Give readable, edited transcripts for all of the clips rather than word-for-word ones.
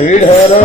विठ्ठल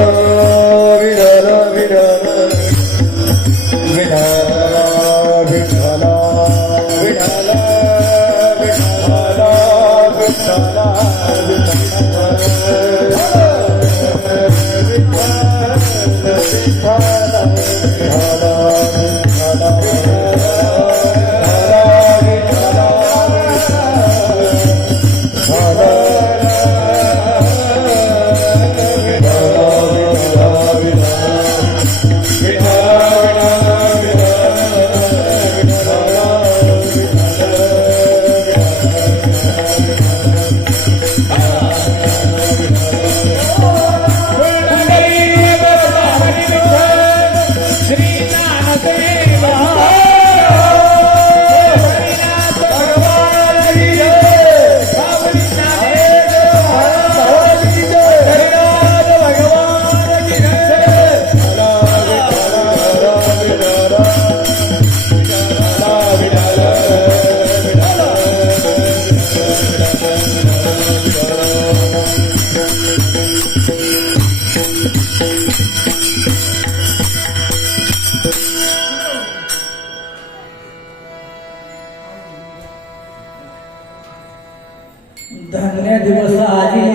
धन्य दिवस आधी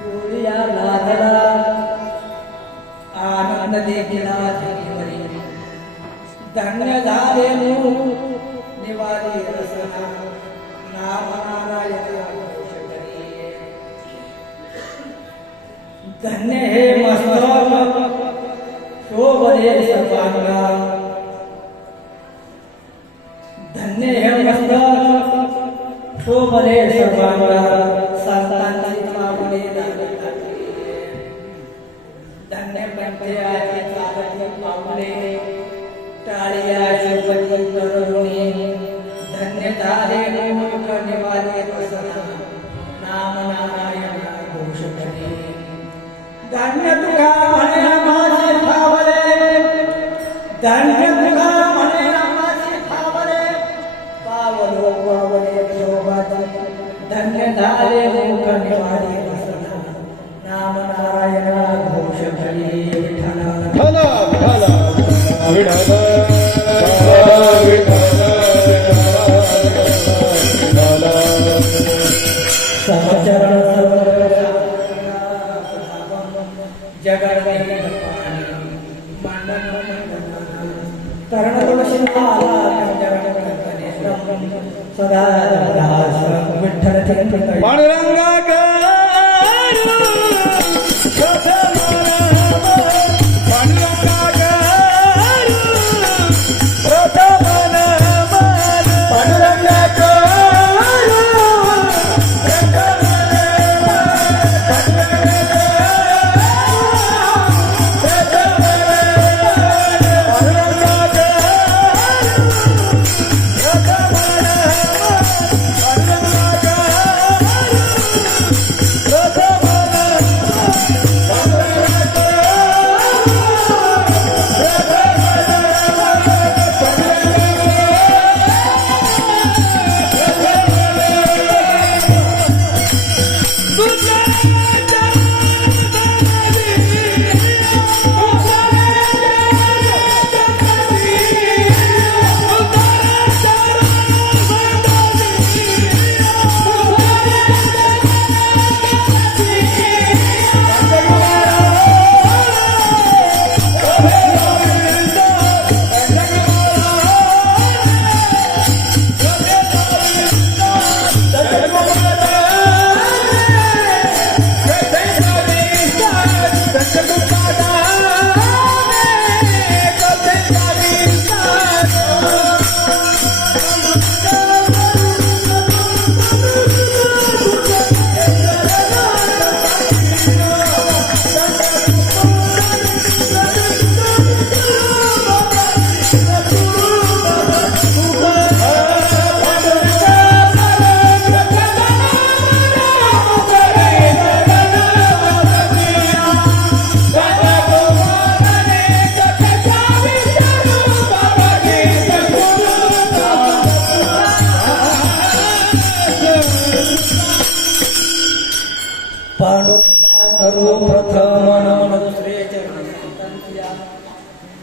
जोडिया लादला आनंद देखिला धनीवरी धन्य झाले निवारी रसना नाम नारायण घोष करी धन्य हे मस्तक शोभले सर्वांगा धन्य हे मस्तक शोभले सर्वांगा संतांची पावले धन्य पंथे आजी चालती पावले टाळिया शोभती तरुणी धन्य झाले मुख निवाले रसना नाम नारायण घोष करी धन्य तुका म्हणे माझे पावले धन्य तुका म्हणे माझे पावले पावलो पावले शोभाती धन्य झाले मुख निवाले रसना नाम नारायण घोष करी विठ्ठल सहचरण जगन्नाथ मंडन कर्ण तुळशीमाला सदा विठ्ठल पांडुरंगा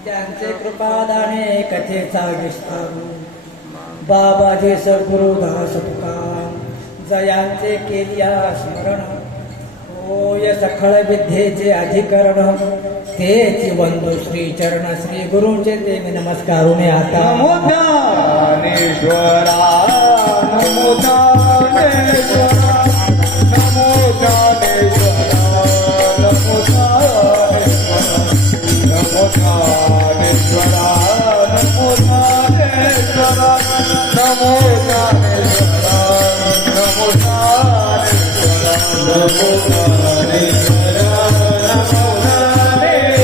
त्यांचे कृपादाने कथेचा विस्तार बाबाजे सद्गुरु दास तुकाराम जयांचे केलिया स्मरण होय सखळ विद्येचे अधिकरण तेची वंदू श्री चरण श्री गुरुचे ते मी नमस्कारुने आता नमो ज्ञानेश्वरा नमो ज्ञानेश्वरा नमो ज्ञानेश्वरा नमो ज्ञानेश्वरा नमो ज्ञानेश्वरा नमो ज्ञानेश्वरा नमो ज्ञानेश्वरा नमो ज्ञानेश्वरा नमो ज्ञानेश्वरा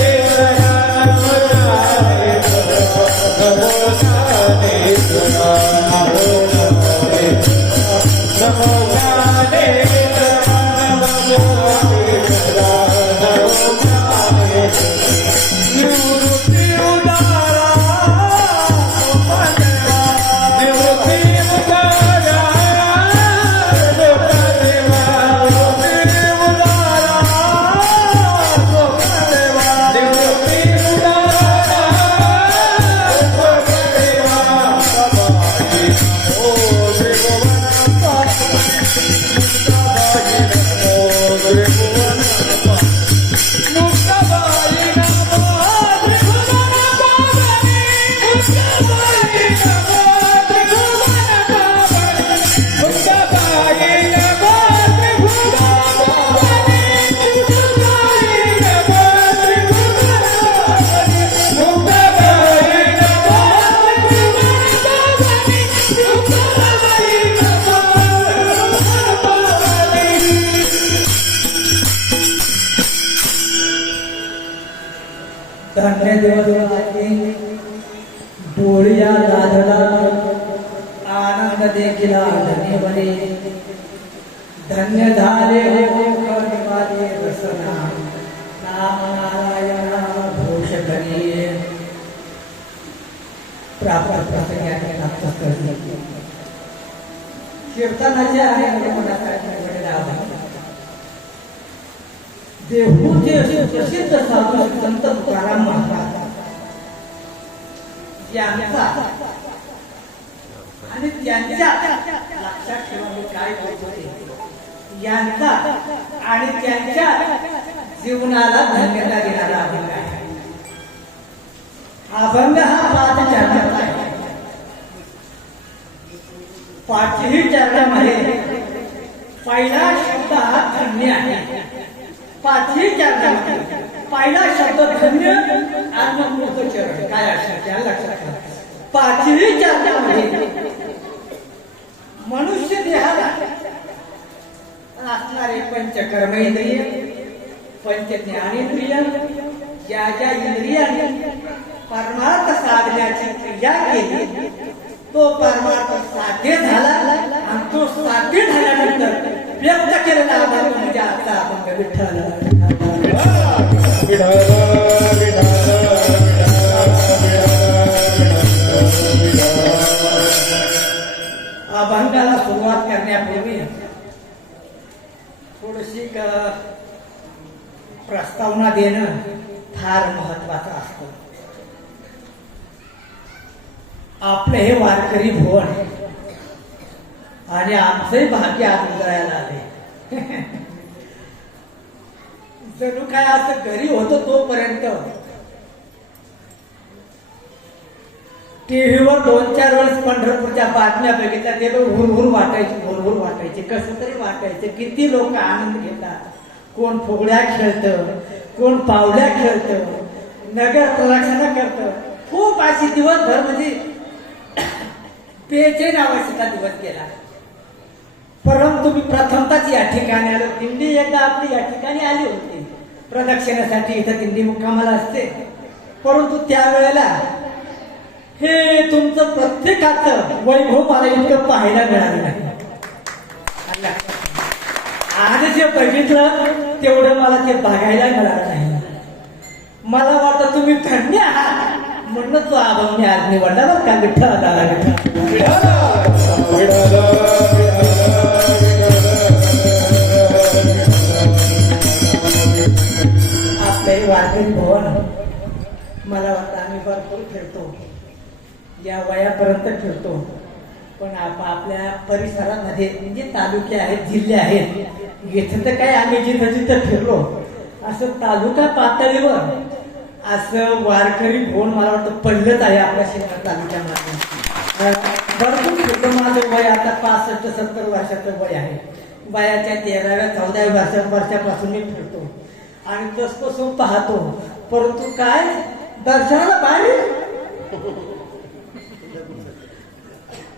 सोळिया लाधला आनंद देखील धन्य बने धन्य झाले हो कर्मवाले रसना नाम नारायणा घोष करी प्राप्त प्रसंगाने प्राप्त करणे कीर्तनाचे आहे मनासाठी देहूचे असे प्रसिद्ध साधू संत तुकाराम महाराज यांचा आणि त्यांच्या लक्षात ठेवून काय होते यांचा आणि त्यांच्या जीवनाला धन्यता देणारा अभंग आहे. अभंग हा 5 चरणाचा आहे. 5ही चरणामध्ये पहिला शब्द हा धन्य आहे. 5ही चरणामध्ये पहिला शब्द धन्य आत्मपूर्त चरण काय असणार त्या लक्षात ठेवा. 5ही चरणामध्ये मनुष्य देहाला असणारे पंचकर्मेंद्रिय पंच ज्ञानेंद्रिय या ज्या इंद्रियाने परमार्थ साधण्याची क्रिया केली तो परमार्थ साध्य झाला आणि तो साध्य झाल्यानंतर व्यक्त केलेला अभंग म्हणजे आजचा अभंग विठ्ठल अभंगाला सुरुवात करण्यापूर्वी थोडीशी प्रस्तावना देणं फार महत्वाचं असतं. आपले हे वारकरी भवन आणि आमचंही भाग्य आज उदयाला आले. जणू काय असं घरी होतं तोपर्यंत टीव्हीवर 2-4 वेळेस पंढरपूरच्या बातम्या बघितल्या ते हुरहुर वाटायचे कसं तरी वाटायचं. किती लोक आनंद घेतात. कोण फुगड्या खेळतं, कोण पावल्या खेळतं, नगर प्रदक्षिणा करतं. खूप अशी दिवसभर म्हणजे बेचैन अवस्थेचा दिवस गेला. परंतु मी प्रथमताच या ठिकाणी आलो. दिंडी एकदा आपली या ठिकाणी आली होती प्रदक्षिणेसाठी. इथं दिंडी मुक्कामाला असते. परंतु त्यावेळेला हे तुमचं प्रत्येकाचं वैभव मला इतकं पाहायला मिळालं नाही. आज जे बघितलं तेवढं मला ते बघायला मिळालं नाही. मला वाटतं तुम्ही धन्य आहात म्हणून तो अभंग मी आज निवडला बरं का. विठ्ठल दादा आपले वारकरी भवन मला वाटतं आम्ही भरपूर फिरतो. या वयापर्यंत फिरतो. पण आपल्या परिसरामध्ये म्हणजे तालुके आहेत, जिल्हे आहेत. इथं तर काय आम्ही जिथं फिरलो असं तालुका पातळीवर असं वारकरी भवन मला वाटतं पहिलंच आहे आपल्या शिवना तालुक्यामध्ये. भरपूर फिरतो. माझं वय आता 65-70 वर्षाचं वय आहे. वयाच्या 13व्या-14व्या वर्षापासून मी फिरतो आणि तसपासून पाहतो. परंतु काय दर्शनाला बाहेर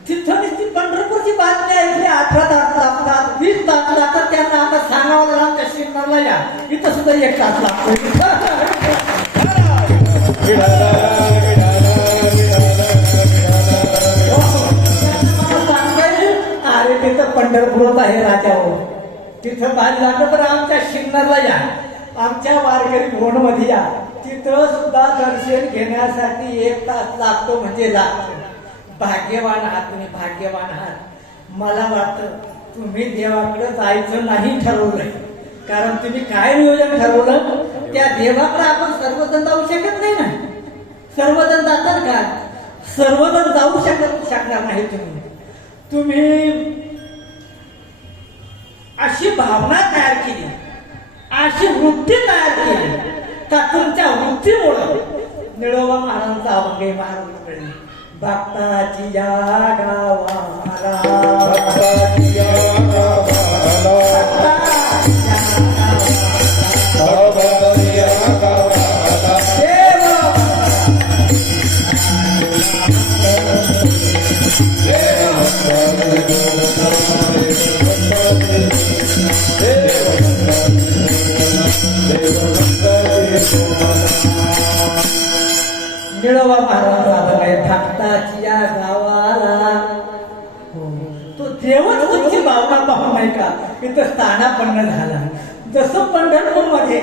तिथं ती पंढरपूरची बातमी ऐकली. 18 तास लागतात, 20 तास लागतात. त्यांना आता सांगावं लागतं शिरणाला या. इथं सुद्धा 1 तास लागतो. अरे तिथं पंढरपूरच आहे राजावर. तिथं बाहेर लागलं तर आमच्या शिरणाला या, आमच्या वारकरी भवन मध्ये या. तिथं सुद्धा दर्शन घेण्यासाठी 1 तास लागतो म्हणजे लागतो. भाग्यवान आहात तुम्ही, भाग्यवान आहात. मला वाटतं तुम्ही देवाकडे जायचं नाही ठरवलंय. कारण तुम्ही काय नियोजन ठरवलं त्या देवाकडे आपण सर्वजण जाऊ शकत नाही ना. सर्वजण जातात का? सर्वजण जाऊ शकणार नाही. तुम्ही अशी भावना तयार केली, अशी वृत्ती तयार केली का तुमच्या वृत्तीमुळे निळोबा महाराजांचा अभंग महाराज भक्ताची या गावाला निळोबा महाराजांचा अभंग आहे. भक्ता भावना पाहू नाही का इथं स्थानापन्न झाला. जसं पंढरपूरमध्ये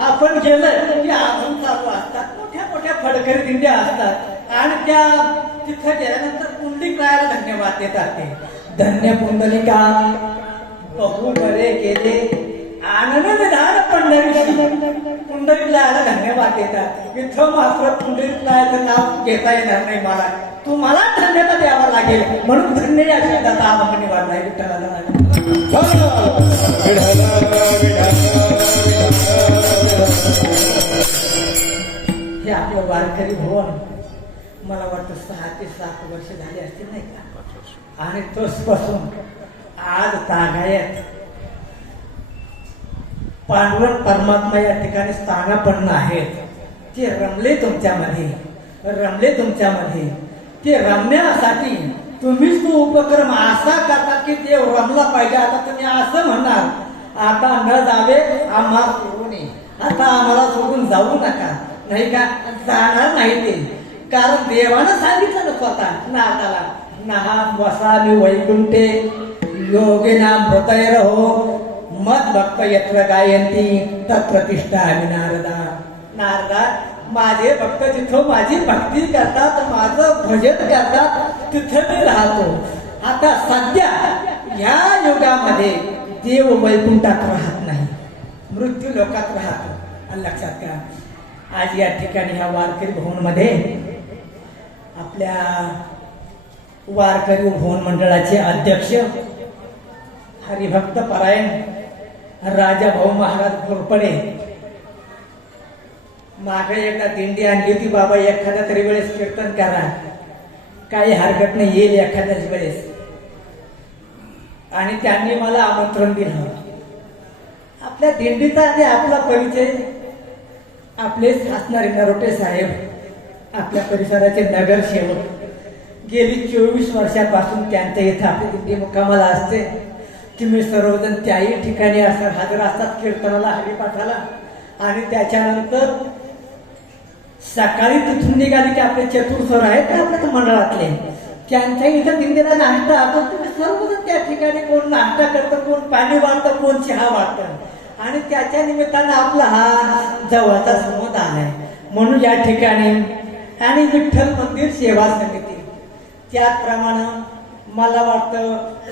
आपण गेलं की अजून चालू असतात, मोठ्या मोठ्या फडकरी दिंड्या असतात आणि त्या तिथं गेल्यानंतर पुंडलिकाला धन्यवाद देतात. ते धन्य पुंडलिका बहू बरे केले आनंद निधान पंढरीशी, पुंडलिकाला धन्यवाद देतात. इथं मात्र पुंडलिकाचं नाव घेता येणार नाही मला, तुम्हाला धन्यवाद द्यावा लागेल म्हणून धन्य या शब्दाचा आवाज निवडलाय विठ्ठलाला. हे आपलं वारकरी भवन मला वाटतं 6 ते 7 वर्ष झाली असतील नाही का, आणि तोचपासून आज तागायत पांडुरंग परमात्मा या ठिकाणी स्थानापन्न आहेत. ते रमले तुमच्यामध्ये. ते रमण्यासाठी तुम्हीच तो उपक्रम असा करता की देव रमला पाहिजे. आता तुम्ही असं म्हणणार, आता न जावे आम्हाला सोडून ये, आता आम्हाला सोडून जाऊ नका, नाही का? जाणार नाही ते, कारण देवानं सांगितलं ना स्वतः नारदाला, नाम वसामी वैकुंठे योगिना मृतय रहो मत भक्त यत्र गायंती तत्प्रतिष्ठा नारदा. नारदा, माझे भक्त जिथं माझी भक्ती करतात, माझं भजन करतात, तिथं मी राहतो. आता सध्या या युगामध्ये देव वैकुंठात राहत नाही, मृत्यू लोकात राहतो. आणि लक्षात घ्या, आज या ठिकाणी ह्या वारकरी भवन मध्ये आपल्या वारकरी भवन मंडळाचे अध्यक्ष हरिभक्त परायण राजा भाऊ महाराज घोरपडे मागे एकदा दिंडी आणली होती, बाबा एखाद्या तरी वेळेस कीर्तन करा, काही हरकत नाही, येईल एखाद्याच वेळेस. आणि त्यांनी मला आमंत्रण दिलं. आपल्या दिंडीचा आणि आपला परिचय आपले असणारे नरोटे साहेब, आपल्या परिसराचे नगरसेवक, गेली 24 वर्षापासून त्यांच्या इथं आपली दिंडी मुक्कामाला असते. तुम्ही सर्वजण त्याही ठिकाणी असं हजर असतात कीर्तनाला, हरिपाठाला. आणि त्याच्यानंतर सकाळी तिथून निघाली की आपले चतुर्स्वर आहेत ना आपल्या मंडळातले, त्यांच्या इथं दिंडीला नाश्ता आपण तुम्ही सर्वजण त्या ठिकाणी, कोण नाश्ता करतं, कोण पाणी वाढतं, कोण चहा वाढतं. आणि त्याच्या निमित्तानं आपला हा जवळचा समूह आलाय. म्हणून या ठिकाणी आणि विठ्ठल मंदिर सेवा समिती, त्याप्रमाणे मला वाटतं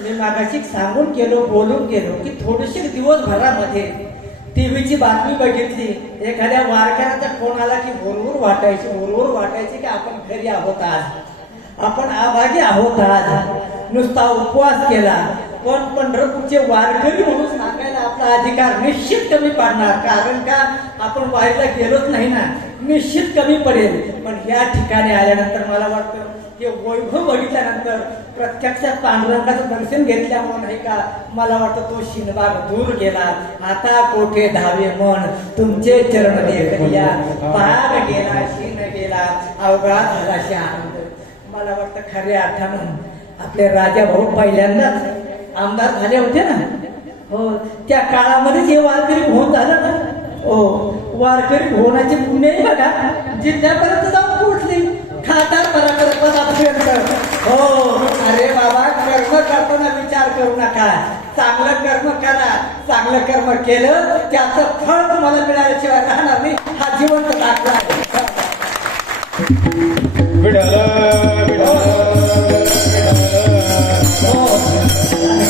मी मागाशी सांगून बोलून गेलो की थोडेसे दिवसभरामध्ये टीव्हीची बातमी बघितली, एखाद्या वारकऱ्याचा फोन आला की भोरभोर वाटायची की आपण घरी आहोत आज, आपण आभागी आहोत आज, नुसता उपवास केला. पण पंढरपूरचे वारकरी म्हणून सांगायला आपला अधिकार निश्चित कमी पडणार, कारण का आपण वारीला गेलोच नाही ना, निश्चित कमी पडेल. पण या ठिकाणी आल्यानंतर मला वाटतं हे वैभव बघितल्यानंतर, प्रत्यक्षात पांडुरंगाचं दर्शन घेतल्यामुळे नाही का, मला वाटतं तो शिनबाग दूर गेला. आता कोठे धावे मन तुमचे चरण देखल्या, पाग गेला शिन गेला अवघा झालाशी आनंद. मला वाटतं खऱ्या अर्थानं आपले राजा भाऊ पहिल्यांदाच आमदार झाले होते ना. हो, त्या काळामध्ये जे वारकरी भवन झालं ना, हो, वारकरी भवनाचे पुण्यही बघा जिल्ह्यापर्यंत जाऊन पोहोचले, खासदार पदापर्यंत. हो, अरे बाबा, कर्म करताना विचार करू नका, चांगलं कर्म करा. चांगलं कर्म केलं त्याचं फळ तुम्हाला मिळाल्याशिवाय राहणार नाही, हा जिवंत दाखला आहे.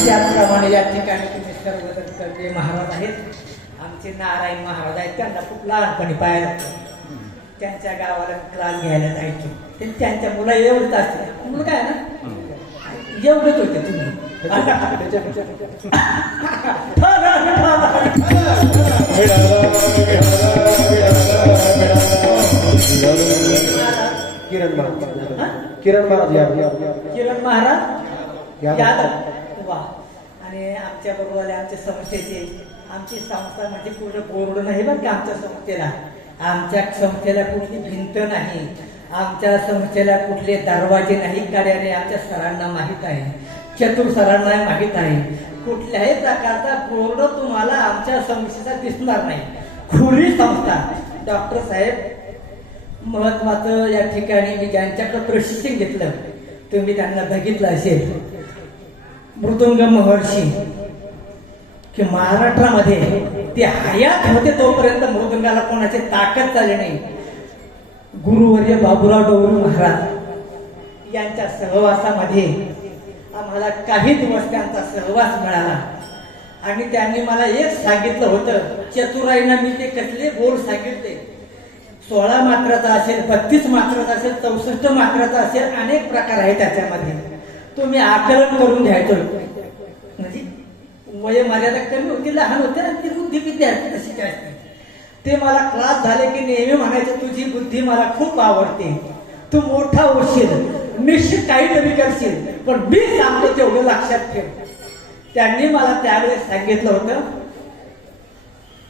त्याचप्रमाणे या ठिकाणी तुम्ही सर्वजण कर्वे महाराज आहेत, आमचे नारायण महाराज आहेत. त्यांना खूप लहानपणी पाहायला त्यांच्या गावाला क्लास घ्यायला जायचो. ते त्यांच्या मुला एवढंच असते, मुलं काय ना एवढंच होते तुम्ही. किरण महाराज यादव, वा. आणि आमच्या बरोबर आमच्या संस्थेचे, आमची संस्था म्हणजे पूर्ण बोर्ड नाही बरं का आमच्या संस्थेला. आमच्या संस्थेला कुठली भिंत नाही, आमच्या संस्थेला कुठले दरवाजे नाही कार्याने आमच्या सरांना माहीत आहे, चतुर सरांना माहीत आहे. कुठल्याही प्रकारचा बोर्ड तुम्हाला आमच्या संस्थेचा दिसणार नाही. खुरी संस्था. डॉक्टर साहेब महत्वाचं या ठिकाणी मी ज्यांच्याकडे प्रशिक्षण घेतलं, तुम्ही त्यांना बघितलं असेल, मृदुंग महर्षी की महाराष्ट्रामध्ये ते हयात होते तोपर्यंत मृदुंगाला कोणाची ताकद चालली नाही. गुरुवर्य बाबूराव डोंगरे महाराज यांच्या सहवासामध्ये आम्हाला काही दिवस त्यांचा सहवास मिळाला आणि त्यांनी मला एक सांगितलं होतं, चतुराईनं मी ते कसले बोल सांगितले. 16 मात्राचा असेल, 32 मात्राचा असेल, 64 मात्राचा असेल, अनेक प्रकार आहेत त्याच्यामध्ये. तुम्ही आकलन करून घ्यायचं. म्हणजे वय मर्यादा कमी होती, लहान होते आणि ती बुद्धी विद्यार्थी तशी काय असते. ते मला क्लास झाले की नेहमी म्हणायचे, तुझी बुद्धी मला खूप आवडते, तू मोठा होशील, निश्चित काहीतरी करशील, पण मी सांगतो तेवढं लक्षात ठेव. त्यांनी मला त्यावेळेस सांगितलं होतं,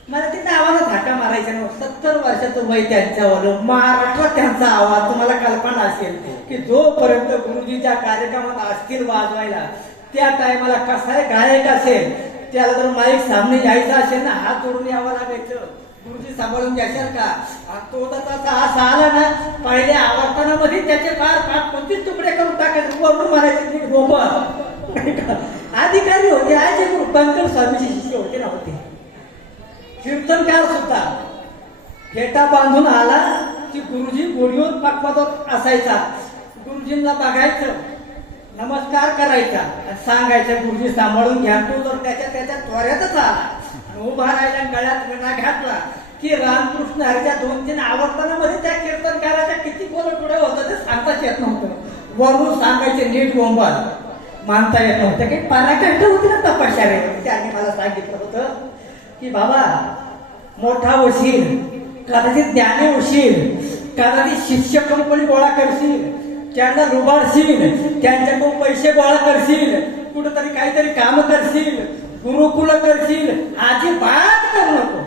मला ते नावानं धाका मारायचा नव्हतं. 70 वर्षाचं वय त्यांच्यावर, महाराष्ट्रात त्यांचा आवाज. तुम्हाला कल्पना असेल की जोपर्यंत गुरुजीच्या कार्यक्रमात असतील वाजवायला, त्या टायमाला कसाय गायक असेल, त्याला जर माईक सामने यायचा असेल ना, हात जोडून यावं लागायचं, गुरुजी सांभाळून घ्यायचं का. तो तसा असा आला ना, पहिल्या आवर्तनामध्ये त्याचे फार 25 तुकडे करून टाकायचे, वरून मारायचे गोबर. अधिकारी होते, आज पंकज स्वामीचे शिष्य होते ना होते. कीर्तनकार सुद्धा फेटा बांधून आला की गुरुजी गोडीवर पकवात असायचा. गुरुजींना बघायचं, नमस्कार करायचा आणि सांगायचं, गुरुजी सांभाळून घ्या. तो जर त्याच्या त्वऱ्यातच आला, उभा राहिला, गळ्यात विणा घातला की रामकृष्ण हरीच्या 2-3 आवर्तनामध्ये त्या कीर्तनकाराच्या किती बोल पुढे होतं ते सांगताच येत नव्हतं. वरून सांगायचे नीट गोंबाल, मानता येत नव्हतं. काही पराकाष्ठ होती ना तपश्चर्या. त्यांनी मला सांगितलं होतं की बाबा मोठा होशील, कदाचित ज्ञानी होशील, कदाचित शिष्य कंपनी गोळा करशील, त्यांना लुबाडशील, त्यांच्याकडून पैसे गोळा करशील, कुठंतरी काहीतरी काम करशील, गुरुकुल करशील, अजिबात करू नको.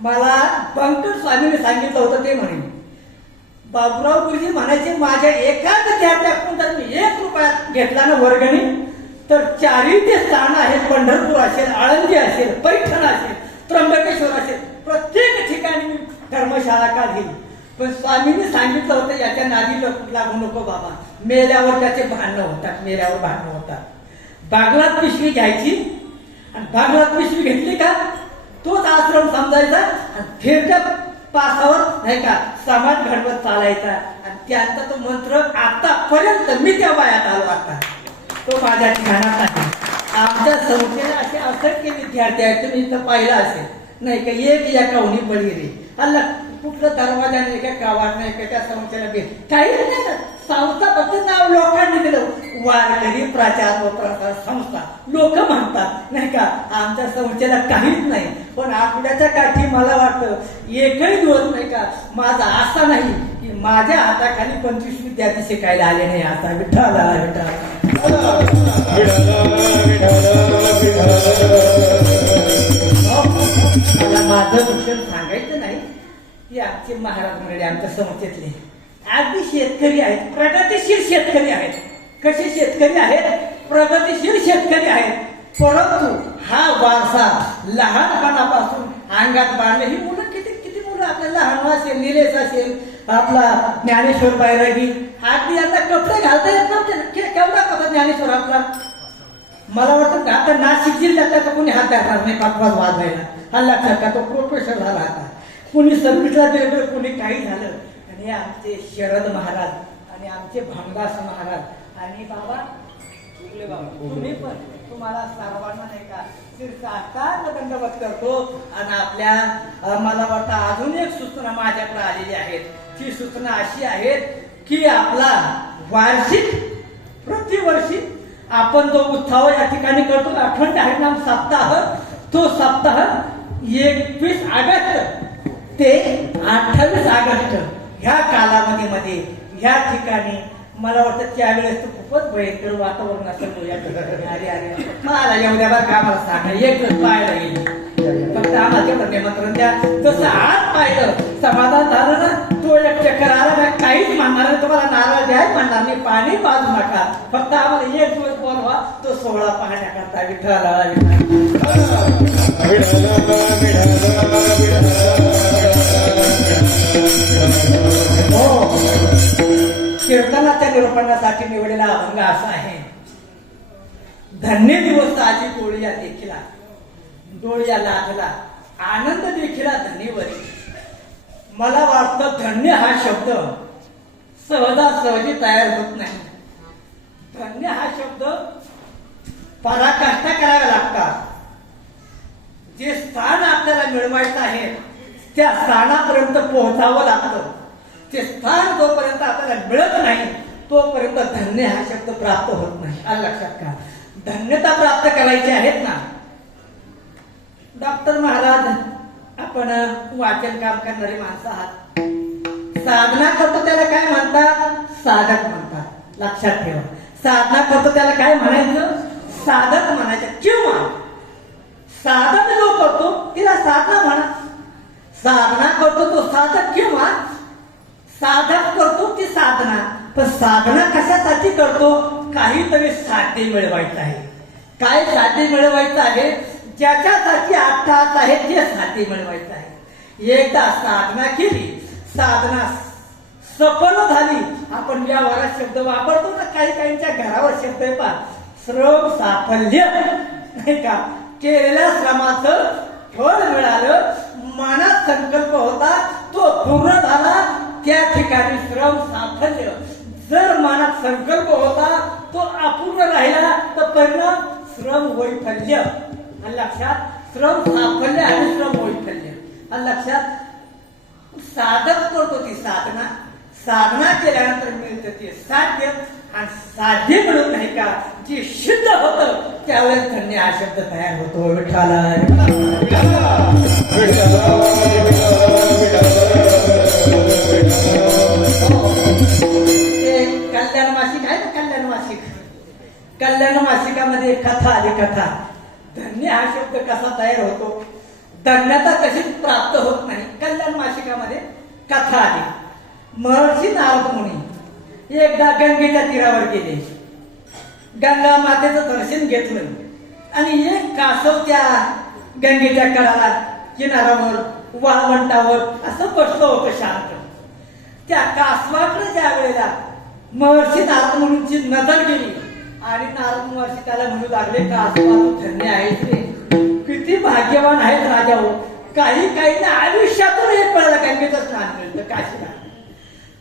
मला पंकज स्वामीने सांगितलं होतं ते म्हणे, बाबूराव गुरुजी म्हणायचे, माझ्या एका विद्यार्थ्याकडून जर मी 1 रुपया घेतला ना वर्गणी, तर 4 ते स्थान आहेत, पंढरपूर असेल, आळंदी असेल, पैठण असेल, त्र्यंबकेश्वर असेल, प्रत्येक ठिकाणी मी धर्मशाळा काढली. पण स्वामींनी सांगितलं होतं, याच्या नादी लागू नको बाबा, मेल्यावर त्याचे भांडणं होतात, मेल्यावर भांडणं होतात. बागलात पिशवी घ्यायची आणि बागलात पिशवी घेतली का तोच आश्रम समजायचा आणि फिरत्या पासावर नाही का समाज घडवत चालायचा. आणि त्यांचा तो मंत्र आतापर्यंत मी त्या वयात आलो, आता तो माझ्या ध्यानात आहे. आमच्या संस्थेला असे असंख्य विद्यार्थी आहेत, तुम्ही इथं पाहिलं असेल नाही का, एक या कावणी बळी रे अल्ला, कुठलं दरवाजा नाही का, गावात नाही का, त्या संस्थेला भेट काही नाही ना. संस्था फक्त नाव लोकांनी दिलं, वारकरी प्रचार व प्रसार संस्था लोक म्हणतात नाही का. आमच्या संस्थेला काहीच नाही. पण आठवड्याच्या काठी मला वाटतं एकही दिवस नाही का माझा असा नाही की माझ्या हाताखाली 25 विद्यार्थी शिकायला आले नाही. आता विठ्ठला मला माझं शिक्षण सांगायचं नाही की आमचे महाराज मंडळी आमच्या संस्थेतले अगदी शेतकरी आहेत, प्रगतिशील शेतकरी आहेत. कसे शेतकरी आहेत? प्रगतिशील शेतकरी आहेत. परंतु हा वारसा लहानपणापासून अंगात बांधले. ही मुलं किती मुलं आपल्या लहान असेल, निलेश असेल, आपला ज्ञानेश्वर बैरागी, अगदी यांना कपडे घालता येत नव्हते. केवढा कसा ज्ञानेश्वर आपला, मला वाटतं आता नाशिक जिल्ह्यात त्याचा कोणी हात धरणार नाही पकवाज वाजवायला. हा लक्षात का, तो प्रोफेसर झाला. आता कुणी सर्विसला गेलं, कुणी काही झालं. आणि आमचे शरद महाराज आणि आमचे भांगास महाराज आणि बाबा तुम्ही पण, तुम्हाला सर्वांना नाही का शिरसाष्टांग दंडवत करतो. आणि आपल्या मला वाटतं अजून एक सूचना माझ्याकडे आलेली आहेत. ती सूचना अशी आहेत की आपला वार्षिक प्रतिवर्षी आपण जो उत्सव या ठिकाणी करतो, अखंड हरिनाम सप्ताह, तो सप्ताह 21 ऑगस्ट ते 28 ऑगस्ट ह्या कालावधीमध्ये ह्या ठिकाणी मला वाटतं त्यावेळेस तर खूपच भयंकर वातावरण असेल. अरे मला एवढ्या बार का मला सांगा, एकच पाहायला येईल, फक्त आम्हाला तेवढं निमंत्रण द्या. तसं आज पाहिलं समाधान झालं ना, तो एक चक्कर आला ना, काहीच म्हणणार नाही, तुम्हाला नारळ द्यायच म्हणणार नाही, पाणी पाजू नका, फक्त आम्हाला एक दिवस बोलवा, तो सोहळा पाहण्याकरता. विठ्ठला कीर्तनाच्या निरूपणासाठी निवडलेला अभंग असा आहे. धन्य दिवस आजी डोळ्या देखिला, डोळ्या लाभला आनंद देखिला धनीवरी. मला वाटतं धन्य हा शब्द सहजासहजी तयार होत नाही. धन्य हा शब्द पराकाष्ठा कराव्या लागतात. जे स्थान आपल्याला मिळवायचं आहे त्या स्थानापर्यंत पोहोचावं लागतं. ते स्थान जोपर्यंत आपल्याला मिळत नाही तोपर्यंत धन्य हा शब्द प्राप्त होत नाही. आलं लक्षात का? धन्यता प्राप्त करायची आहेत ना. डॉक्टर महाराज, आपण वाचन काम करणारी माणसं आहात. साधना करतो त्याला काय म्हणतात? साधक म्हणतात. लक्षात ठेवा. साधना करतो त्याला काय म्हणायचं? साधक म्हणायचं. किंवा साधक जो करतो तिला साधना म्हणा. साधना करतो तो साधक किंवा साधक करतो ती साधना. पण साधना कशासाठी करतो? काहीतरी साध्य मिळवायचं आहे. काय साध्य मिळवायचं आहे? ज्याच्यासाठी अर्थात आहे ते साध्य मिळवायचं आहे. एकदा साधना केली, साधना सफल झाली. आपण व्यवहारात शब्द वापरतो ना, काही काहींच्या घरावर शब्द आहे पहा, श्रम साफल्य, नाही का? केलेल्या श्रमाचं फळ मिळालं. मनात संकल्प होता तो पूर्ण झाला, त्या ठिकाणी श्रम साफल्य. जर मनात संकल्प होता तो अपूर्ण राहिला तर परिणाम श्रम वैफल्य. आणि लक्षात, श्रम साफल्य आणि श्रम वैफल्य. आणि लक्षात, साधक करतो ती साधना. साधना केल्यानंतर मिळतं ते साध्य. आणि साध्य मिळून नाही का जे सिद्ध होतं त्यावेळेस धन्य हा शब्द तयार होतो. विठ्ठला ते कल्याण मासिक आहे ना, कल्याण मासिक. कल्याण मासिकामध्ये कथा आली. कथा धन्य हा शब्द कसा तयार होतो, धन्यता कशी प्राप्त होत नाही. कल्याण मासिकामध्ये कथा आली. महर्षी नारद मुनी एकदा गंगेच्या तीरावर गेले. गंगा मातेचं दर्शन घेतलं आणि एक कासव त्या गंगेच्या कडाला किनाऱ्यावर वाळवंटावर असं बसलं होतं शांत. त्या कासवाकडे ज्या वेळेला महर्षी नारद मुनींची नजर गेली आणि नारद महर्षी त्याला म्हणू लागले, कासवा तू धन्य आहेस रे, किती भाग्यवान आहेत राजा हो. काही काहींना आयुष्यातून एक वेळेला गंगेचं स्नान मिळतं काशीला.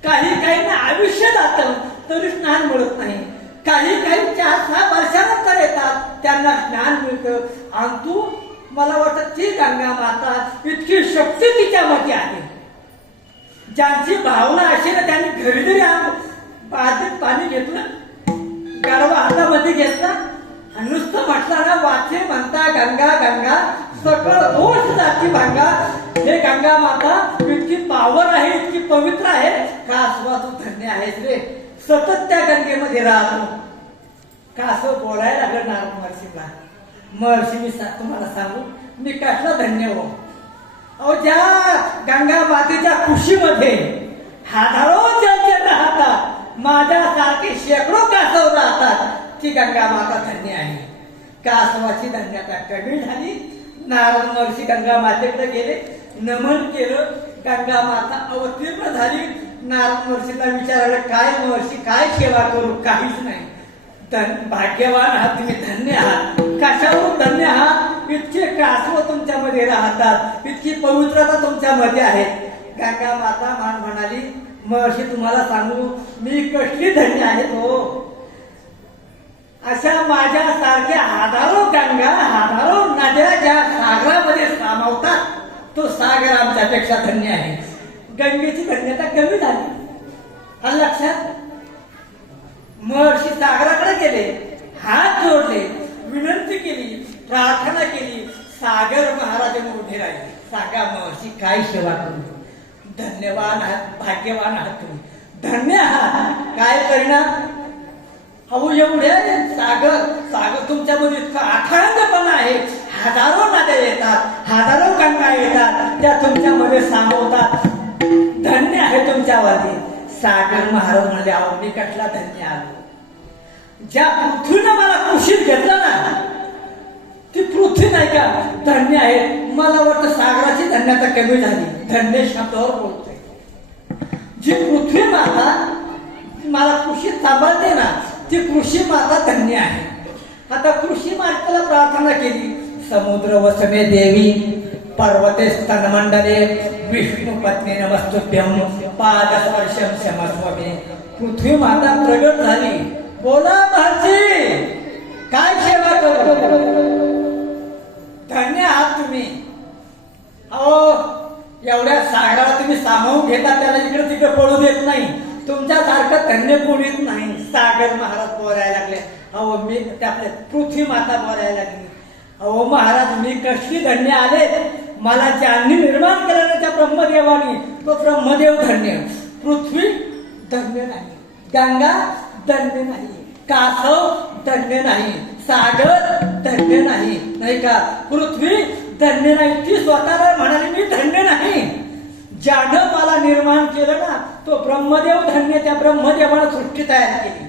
काही आयुष्य जातं तरी स्नान मिळत नाही. काही 4-6 वर्षानंतर येतात त्यांना स्नान मिळतं. आणि तू, मला वाटतं ती गंगा माता इतकी शक्ती तिच्यामध्ये आहे. ज्यांची भावना अशी ना त्यांनी घरी जरी बादलीत पाणी घेतलं, गाढवा हातामध्ये घेतला आणि नुसतं म्हटलं ना, वाचे म्हणता गंगा गंगा सकळ दोष जाती भांगा. हे गंगा माता इतकी पावर आहे, इतकी पवित्र आहे. कासवा तू धन्य आहेस रे, सतत त्या गंगेमध्ये राहतो. कासव बोलायला लागलं नारद महर्षीला. महर्षी मी तुम्हाला सांगू, मी कसला धन्य हो. अहो, ज्या गंगा मातेच्या कुशीमध्ये हजारो जलचर राहतात, माझ्यासारखे शेकडो कासव राहतात, ती गंगा माता धन्य आहे. कासवाची धन्यता कमी झाली. नारद महर्षी गंगा मातेकडे गेले, नमन केलं. गंगा माता अवतीर्ण झाली. नारद महर्षीला विचारलं, काय महर्षी, काय सेवा करू? काहीच नाही. भाग्यवान आहात तुम्ही, धन्य आहात. कशावरून धन्य आहात? इतके कासव तुमच्यामध्ये राहतात, इतकी पवित्रता तुमच्यामध्ये आहे. गंगा माता म्हणाली, महर्षी तुम्हाला सांगू, मी कसली धन्य आहे हो. अशा माझ्यासारख्या हजारो गंगा, हजारो नद्या ज्या सागरामध्ये सामावतात, तो सागर आमच्यापेक्षा धन्य आहे. गंगेची धन्यता कमी झाली. आणि लक्षात, महर्षी सागराकडे गेले, हात जोडले, विनंती केली, प्रार्थना केली. सागर महाराजांनी उभे राहिले. सांगा महर्षी, काय सेवा करू? धन्यवान आहात, भाग्यवान आहात तुम्ही, धन्य आहात. काय परिणाम? अहो, एवढे सागर तुमच्यामध्ये इतका अखंडपणा आहे. हजारो नद्या येतात, हजारो गंगा येतात, त्या तुमच्यामध्ये सामावतात. धन्य आहे तुमच्यावरती. सागर महाराज म्हणाले, अहो मी कसला धन्य आलो. ज्या पृथ्वीनं मला कुशीत घेतलं ना, ती पृथ्वी नाही का धन्य आहे. मला वाटतं सागराची धन्यता कमी झाली. धन्य शब्दावर बोलतोय. जी पृथ्वी माता मला कुशीत सांभाळते ना, ती कृषी माता धन्य आहे. आता कृषी मातेला प्रार्थना केली, समुद्र वसमे देवी पर्वते स्तनमंडले विष्णू पत्नी नमस्तुभ्यम पादस्पर्शम क्षमस्वमे. पृथ्वी माता प्रगट झाली. बोला महर्षी, काय सेवा करू? धन्य आहात तुम्ही. अहो, एवढ्या सागराला तुम्ही सामावून घेता, त्याला इकडे तिकडे पळू देत नाही. तुमच्यासारखं धन्य कोणीच नाही. सागर महाराज बोलायला लागले. अहो मी त्यातले पृथ्वी माता बोलायला लागली. अहो महाराज, मी कशी धन्य आले. मला ज्यांनी निर्माण केलं त्या ब्रह्मदेवानी, तो ब्रह्मदेव धन्य. पृथ्वी धन्य नाही, गंगा धन्य नाही, कासव धन्य नाही, सागर धन्य नाही, नाही का? पृथ्वी धन्य नाही. ती स्वतःला म्हणाली मी धन्य नाही. ज्यानं मला निर्माण केलं ना, तो ब्रह्मदेव धन्य. त्या ब्रह्मदेवानं सृष्टी तयार केली.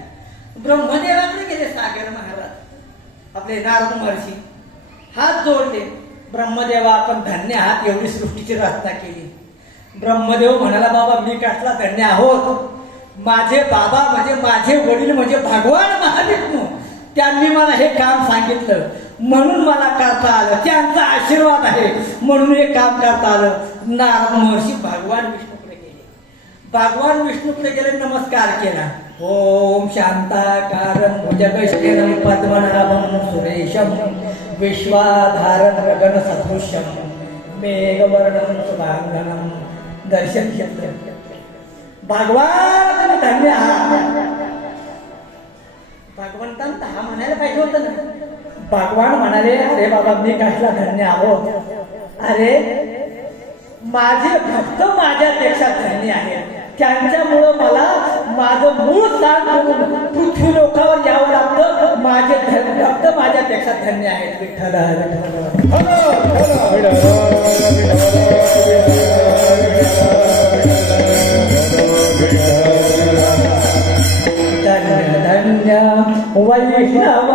ब्रह्मदेवाकडे गेले सागर महाराज, आपले नारद महर्षी हात जोडले. ब्रह्मदेवा, आपण धन्य आहात, एवढी सृष्टीची रचना केली. ब्रह्मदेव म्हणाला, बाबा मी कसला धन्य आहोत. माझे बाबा म्हणजे माझे वडील म्हणजे भगवान महाविष्णू, त्यांनी मला हे काम सांगितलं म्हणून मला करता आलं. त्यांचा आशीर्वाद आहे म्हणून हे काम करता आलं. नारद महर्षी भगवान विष्णूकडे गेले. भगवान विष्णूकडे गेले, नमस्कार केला. ओम शांताकारं भुजगशयनं पद्मनाभं सुरेशं विश्वाधारं गगनसदृशं मेघवर्णं शुभांगनं दर्शन घेतलं. भगवान धन्य आहात. भगवंतांना हा म्हणायला पाहिजे होतं ना. भगवान म्हणाले, अरे बाबा मी कसला धन्य आहोत. अरे माझे भक्त माझ्यापेक्षा धन्य आहेत. त्यांच्यामुळं मला माझं मूळ स्थान करून पृथ्वी लोकावर यावं लागतं. माझे भक्त माझ्यापेक्षा धन्य आहेत. विठ्ठल धन्य धन्य वैष्णव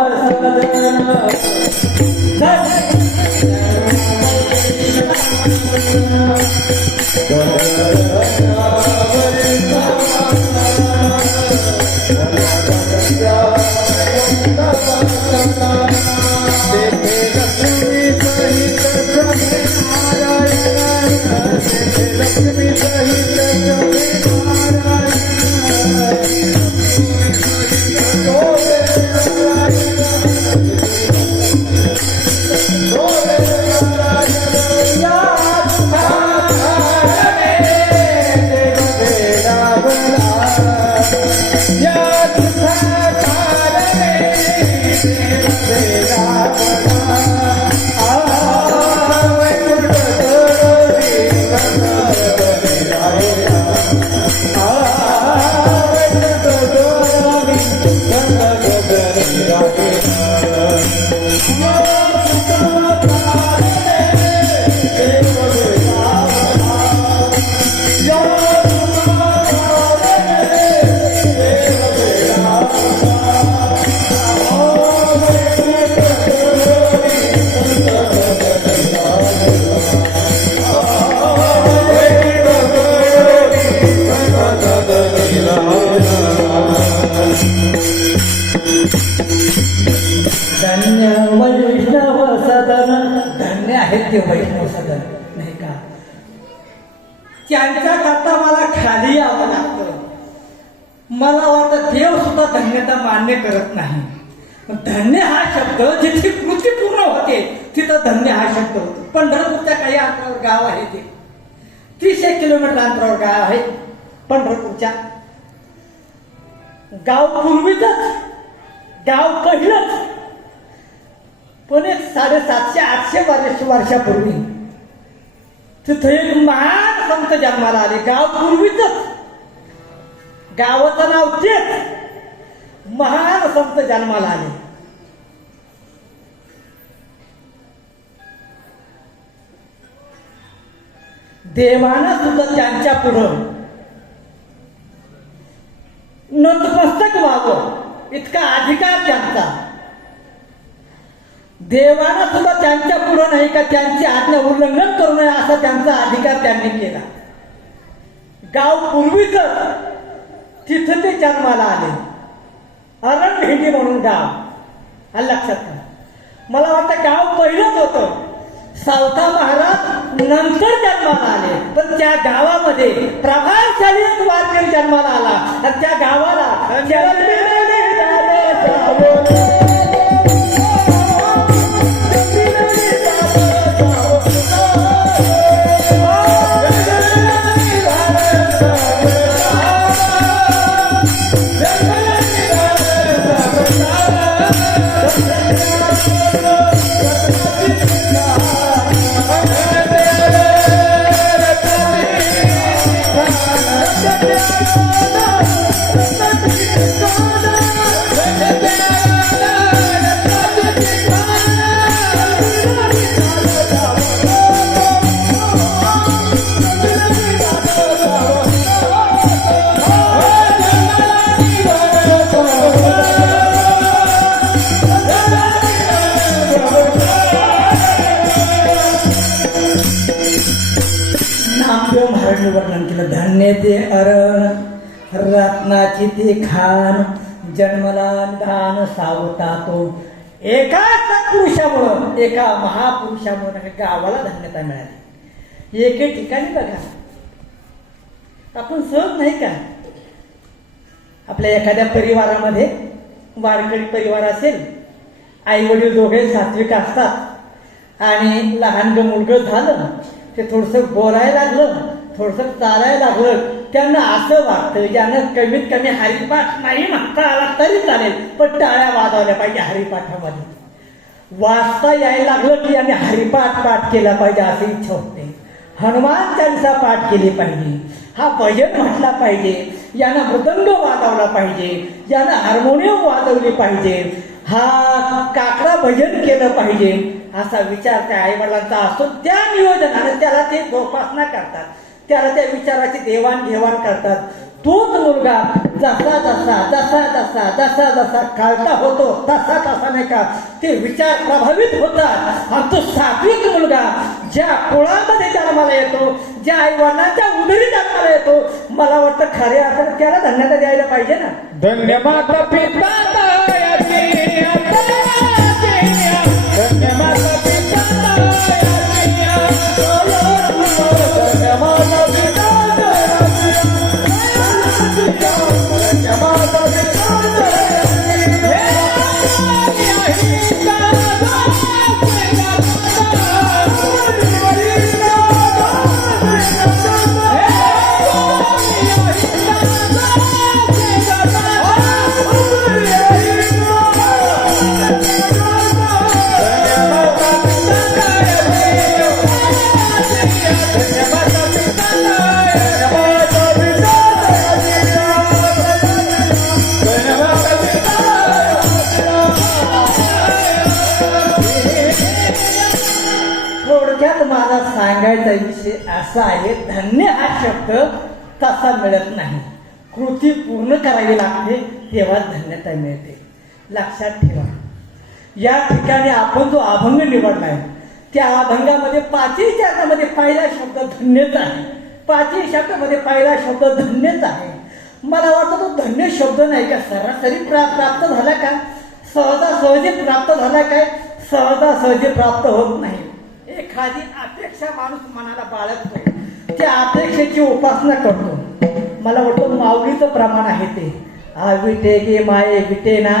धन्य वैष्णव सदन. धन्य आहेत ते वैष्णव सदन, नाही का? त्यांच्या करता मला खाली यावं लागतं. मला वाटतं देव सुद्धा धन्यता मान्य करत नाही. धन्य हा शब्द जिथे कृती पूर्ण होते तिथं धन्य हा शब्द होतो. पंढरपूरच्या काही अंतरावर गाव आहे, ते 30 किलोमीटर अंतरावर गाव आहे पंढरपूरच्या. गाव पूर्वीच, गाव पहिलंच, पण एक 750-800 वर्षापूर्वी तिथे एक महान संत जन्माला आले. गाव पूर्वीच, गावाचं नाव तेच. महान संत जन्माला आले. देवानं सुद्धा त्यांच्या पुढं नतमस्तक व्हावं इतका अधिकार त्यांचा. देवानं सुद्धा त्यांच्या पुढं नाही का त्यांची आज्ञा उल्लंघन करू नये असा त्यांचा अधिकार त्यांनी केला. गाव पूर्वीच तिथं ते जन्माला आले. अरणभेंडी म्हणून गाव, आणि लक्षात घ्या, मला वाटतं गाव पहिलंच होतं, सावता महाराज नंतर जन्माला आले, पण त्या गावामध्ये प्रभावशाली एक वारकरी जन्माला आला आणि त्या गावाला नामदेव महाराजांनी वर्णन केलं. धन्य ते अरण रत्नाची ते खान, जन्मला दान सावता तो. एका पुरुषामुळं, एका महापुरुषामुळं गावाला धन्यता मिळाली. एके ठिकाणी बघा, आपण सहज नाही का, आपल्या एखाद्या परिवारामध्ये वारकरी परिवार असेल, आई वडील दोघे सात्विक असतात आणि लहान मुलगं झालं ते थोडंसं बोलायला लागलं, थोडंसं चालायला लागलं, त्यांना असं वाटतं ज्यांना कमीत कमी हरिपाठ नाही म्हणता आला तरी चालेल, पण टाळ्या वाजवल्या पाहिजे हरिपाठामध्ये. वाचता यायला लागलं की यांनी हरिपाठ पाठ केला पाहिजे अशी इच्छा होते. हनुमान चालीसा पाठ केली पाहिजे, हा भजन म्हटला पाहिजे, यांना मृदंग वाजवला पाहिजे, यांना हार्मोनियम वाजवली पाहिजे, हा काकडा भजन केलं पाहिजे, असा विचार त्या आईवडिलांचा असतो. त्या नियोजनाने त्याला ते जोपासना करतात, त्याला त्या विचाराची देवाणघेवाण करतात. तोच मुलगा जसा जसा जसा जसा जसा जसा काळता होतो तसा तसा नाही का ते विचार प्रभावित होतात. आणि तो सात्विक मुलगा ज्या कुळामध्ये जन्माला येतो, ज्या आईवडिलांच्या उदरी जन्माला येतो, मला वाटतं खरे आपण त्याला धन्यता द्यायला पाहिजे ना. धन्य माता पिता माझा सांगायचा विषय असा आहे, धन्य हा शब्द तसा मिळत नाही, कृती पूर्ण करावी लागते तेव्हा धन्यता मिळते. लक्षात ठेवा, या ठिकाणी आपण जो अभंग निवडलाय त्या अभंगामध्ये पाचही शब्दामध्ये पहिला शब्द धन्यच आहे. पाचही शब्दामध्ये पहिला शब्द धन्यच आहे. मला वाटतं तो धन्य शब्द नाही का सरासरी प्राप्त झाला का, सहजासहजी प्राप्त झाला काय, सहजासहजी प्राप्त होत नाही. एखादी अपेक्षा माणूस मनाला बाळगतो, त्या अपेक्षेची उपासना करतो. मला वाटतं माऊलीचं प्रमाण आहे ते, आविटे गे माये विटे ना,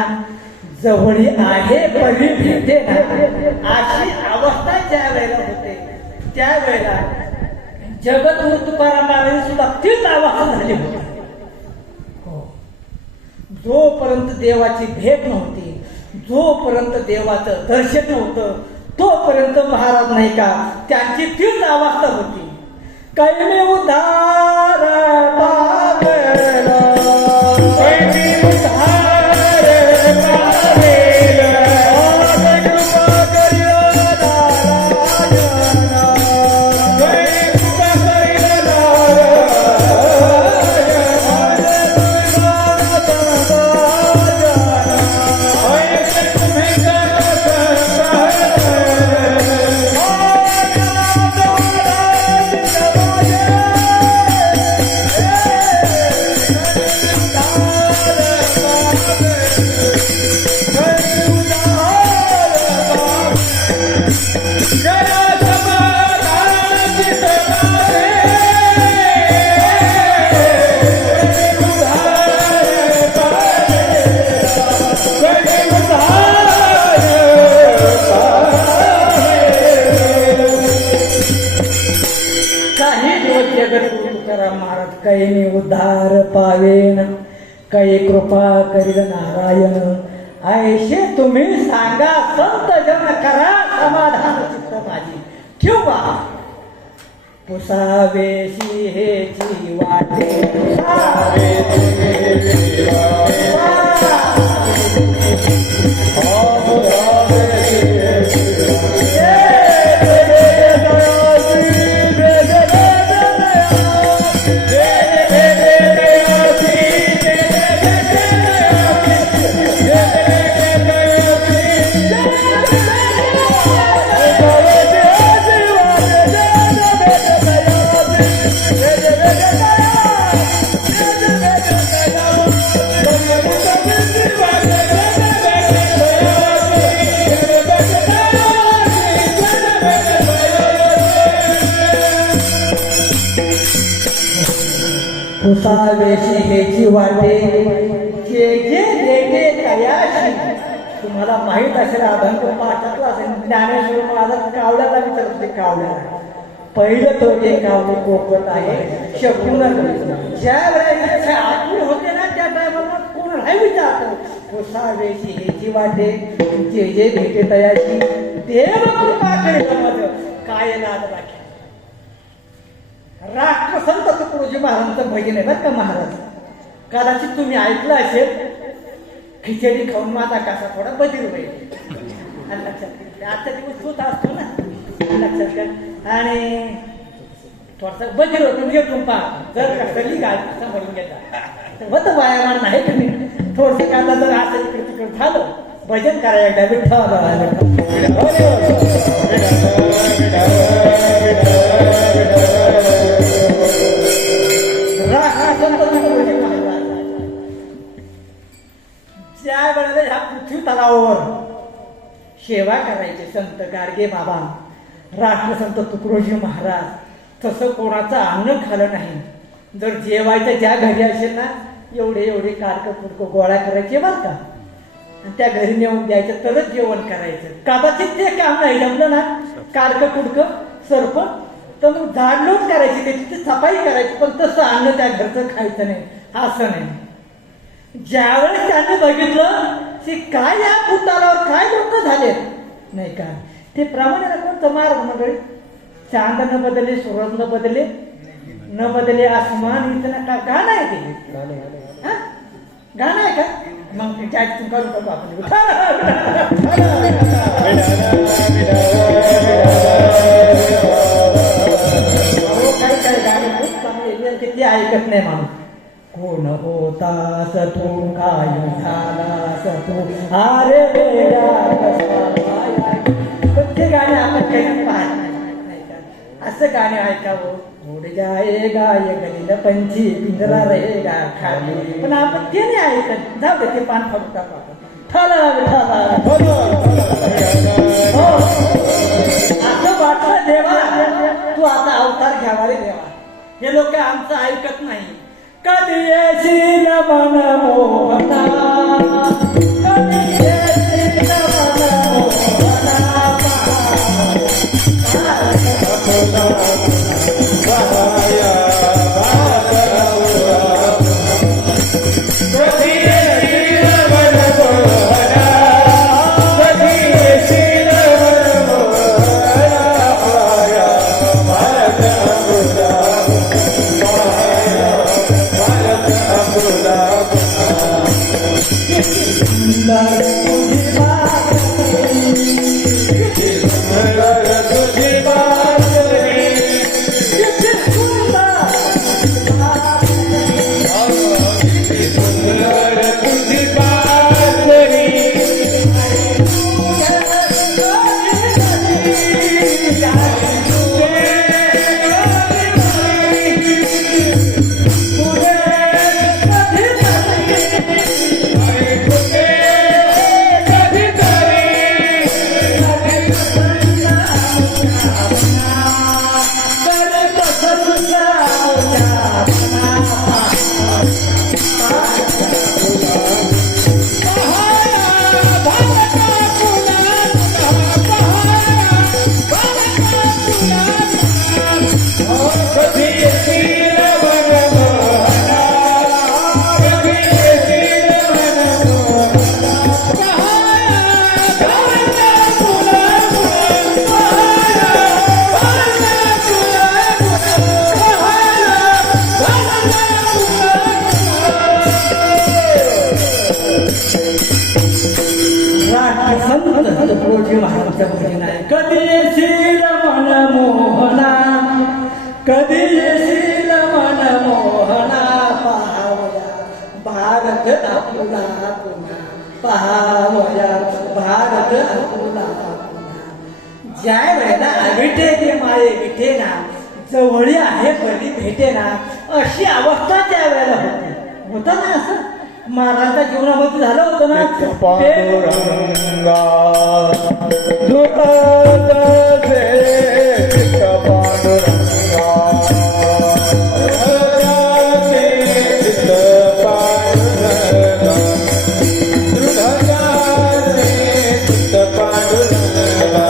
जवळी आहे परी भेटे ना. अशी अवस्था ज्या वेळेला होते त्यावेळेला जगद्गुरु तुकाराम महाराज सुद्धा तीच अवस्था झाली होती. जोपर्यंत देवाची भेट नव्हती, जोपर्यंत देवाचं दर्शन नव्हतं, तोपर्यंत महाराज नाही का त्यांची तीच अवस्था होती. कैमे उद्धार पावेला, कैमे उद्धार पावेला, कृपा करियो नारायण, कृपा करियो नारायण. काही कृपा करील नारायण ऐशे तुम्ही सांगा संत जन करा समाधान चित्त माझी ठेवा पुसावेशी हेची वाटे पुसावेशी हेची वाटे जे जे देते तयाशी तुम्हाला माहित असेल अभंग पाठातला असेल ज्ञानेश्वर माझा कावल्याला विचारत ते कावल्याला पहिलं तो जे कावले कोकण आहे शकून ज्या वेळेला आत्मी होते ना त्या टायमाला कोण नाही विचारतो पुसावेशी हेची वाटे जे जे भेटे तयाशी देव कृपा करेल काय नाद राखे राष्ट्रसंत तुकडोजी महाराजांचं भजन आहे बरं का महाराज कदाचित तुम्ही ऐकलं असेल खिचडी खाऊन माझा कसा थोडा बधीर होईल लक्षात आजचा दिवस होत असतो ना लक्षात घ्या आणि थोडासा बधीर होतो घेऊन पहा जर कसली गाय सांभाळून घेता होत व्यायामान नाही तुम्ही थोडस कांदा जर असं इकडे तिकडे झालं भजन करायला ज्या वेळेला ह्या पृथ्वी तलावावर सेवा करायचे संत गाडगे बाबा राष्ट्रसंत तुकडोजी महाराज तसं कोणाचं अन्न खाल्लं नाही जर जेवायचं ज्या घरी असेल ना एवढे कारक फुडकं गोळा करायचे बरं का आणि त्या घरी नेऊन द्यायचं तरच जेवण करायचं कदाचित ते काम नाही जमलं ना कारक फुडकं सरप तर मग झाडलोट करायची त्याची सफाई करायची पण तसं अन्न त्या घरचं खायचं नाही असं नाही ज्यावेळेस त्यांनी बघितलं की काय या भूतालावर काय लोक झाले नाही का ते प्रमाणे कोणतं मार्ग मंडळी चांद न बदले सूरज न बदले न बदले आसमान इतना गाणं आहे ते गाणं आहे का मग करून बघू आपण काही काही गाणे खूप चांगले किती ऐकत नाही माणूस कोण होता सतू काय झाला सतू अरे ते गाणे आपण काही पाहत नाही का असं गाणे ऐकावं उड जाए गाय गलीला पंछी पिंजरा रहेगा खाली पण आपण ते नाही ऐकत जाऊ दे ते पान फाडून टाकू असं वाटलं देवा तू आता अवतार घ्यावा रे देवा हे लोक आमचं ऐकत नाही कधी येशील मन मोहना कधी येशील मन मोहना राष्ट्रसंत तुकडोजी महाराजचं भजन आहे. कधी येशील मनमोहना, कधी येशील मनमोहना, पाहावया भारत आपुला पुन्हा, पाहावया भारत आपुला पुन्हा. ज्या वेळेला विठे ते माये विठे ना, जवळी आहे बरी भेटे ना, अशी अवस्था त्या वेळेला होती. होतं ना असं महाराजांच्या जीवनामध्ये झालं होतं ना. पांडुरंगा धुतसे चित्त पांडुरंगा, धुतसे चित्त पांडुरंगा, धुतसे चित्त पांडुरंगा.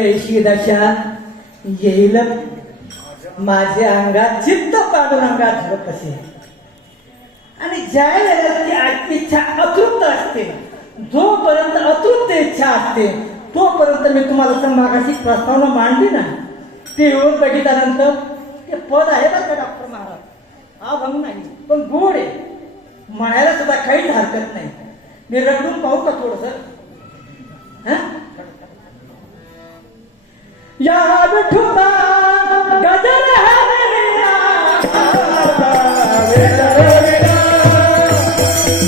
ऐशी दशा येईल माझ्या अंगात चित्त पांडुरंगात होत असे. आणि ज्या वेळेला ती इच्छा अतृप्त असते, जोपर्यंत अतृप्त इच्छा असते तोपर्यंत मी तुम्हाला मागाशी प्रस्तावना मांडली ना, ते येऊन बघितल्यानंतर ते पद आहे बरं का डॉक्टर महाराज, अभंग नाही पण गोड आहे, म्हणायला सुद्धा काहीच हरकत नाही. मी रडून पाहू का थोडस? या विठुबा गजर हरिया,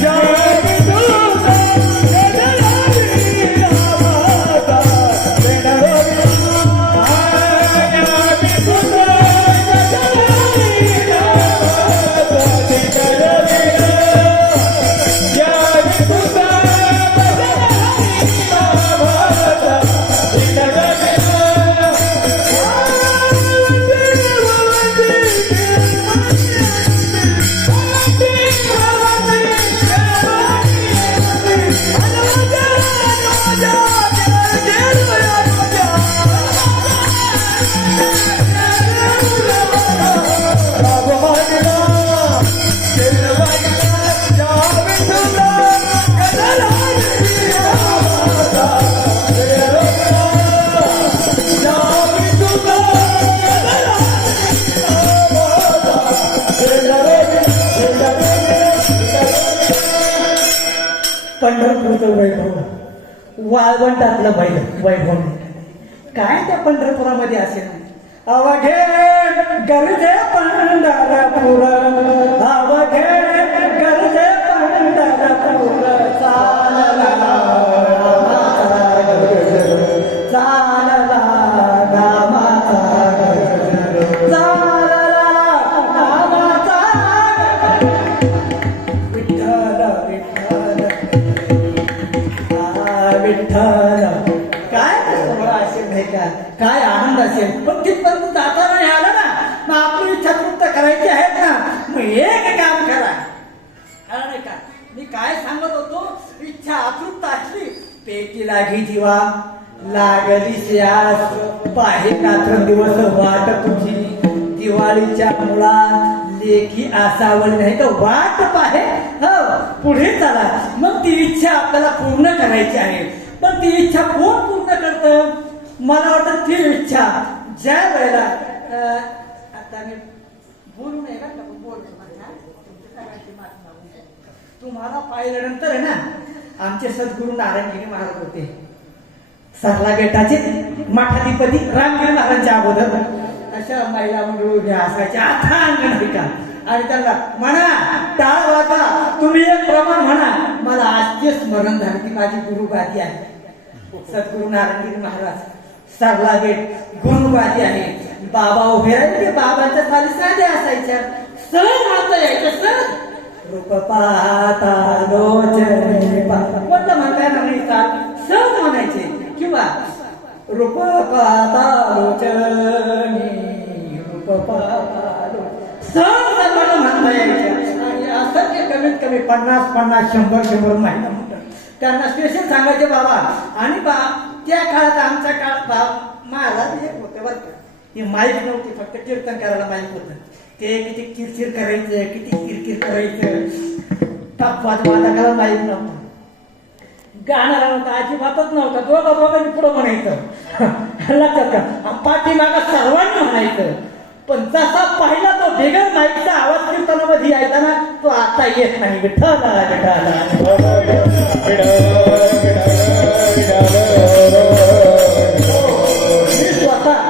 या विठुबा गजर हरिया, पंढरपूरचं वैभव, वाळवंटातलं वैभव काय त्या पंढरपुरामध्ये असेल. अवघे गरजे पंढरपूर, अवघे गरजे पंढरपूर, चालला चालला नामाचा चालला नामाचा विठ्ठल विठ्ठल विठ्ठल. काय सोहळा असेल नाही का, काय आनंद असेल. पण तिथपर्यंत जाता नाही आला ना, मग आपली इच्छा तृप्त करायची आहेत ना, मग एक काम करा. नाही का मी काय सांगत होतो, इच्छा अतृप्त असली पेटी लागी जीवा, लागली श्यास, बाहेर रात्र दिवस वाट तुझी, दिवाळीच्या मुळा लेखी आसावली नाही तर वाट पाहे. हो पुढे चला, मग ती इच्छा आपल्याला पूर्ण करायची आहे. पण ती इच्छा कोण पूर्ण करतं? मला वाटतं ती इच्छा ज्या वेळेला आता मी बोलू नये का, बोलतो तुम्हाला पाहिल्यानंतर आहे ना, आमचे सद्गुरू नारायणगिरी महाराज होते, सरला गेटाचे मठाधिपती रामगिरी महाराजांच्या अगोदर अशा महिला मंडळी असायच्या अथांग नाही का. आणि त्यांना म्हणा टाळ वाजवा, तुम्ही एक प्रमाण म्हणा, मला आजचे स्मरण झाले की माझी गुरुगादी आहे. सद्गुरू नारायणगिरी महाराज सरला गेट गुरुगादी आहे. बाबा उभे राहिले, बाबांच्या खाली साध्या असायच्या, सहज म्हणता यायच्या, सहज रूप पाहता लोचने पाहता, कोणतं म्हणता येणार नाही, सहज म्हणायचे. किंवा रूप पाहता लोचने, रूप पाहता सहज सर्वांना म्हणता यायच्या. आणि असंख्य कमीत कमी 50-100 महिला म्हणतात. त्यांना स्पेशल सांगायचे बाबा आणि त्या काळात आमच्या काळात महाराज एक होते बरं का, ही माईक नव्हती, फक्त कीर्तन करायला माईक होतं. ते किती किरकिर करायचं, किती किरकिर करायचं, टप्पात वादकाला माईक नव्हतं, गाणारा नव्हता, अजिबातच नव्हता, दोघांनी पुढं म्हणायचं लक्षात का, पाठीमागा सर्वांनी म्हणायचं. पण जसा पहिला तो बिगर माईकचा आवाज कीर्तनामध्ये यायचा ना, तो आता येत नाही. विठ्ठल मी स्वतः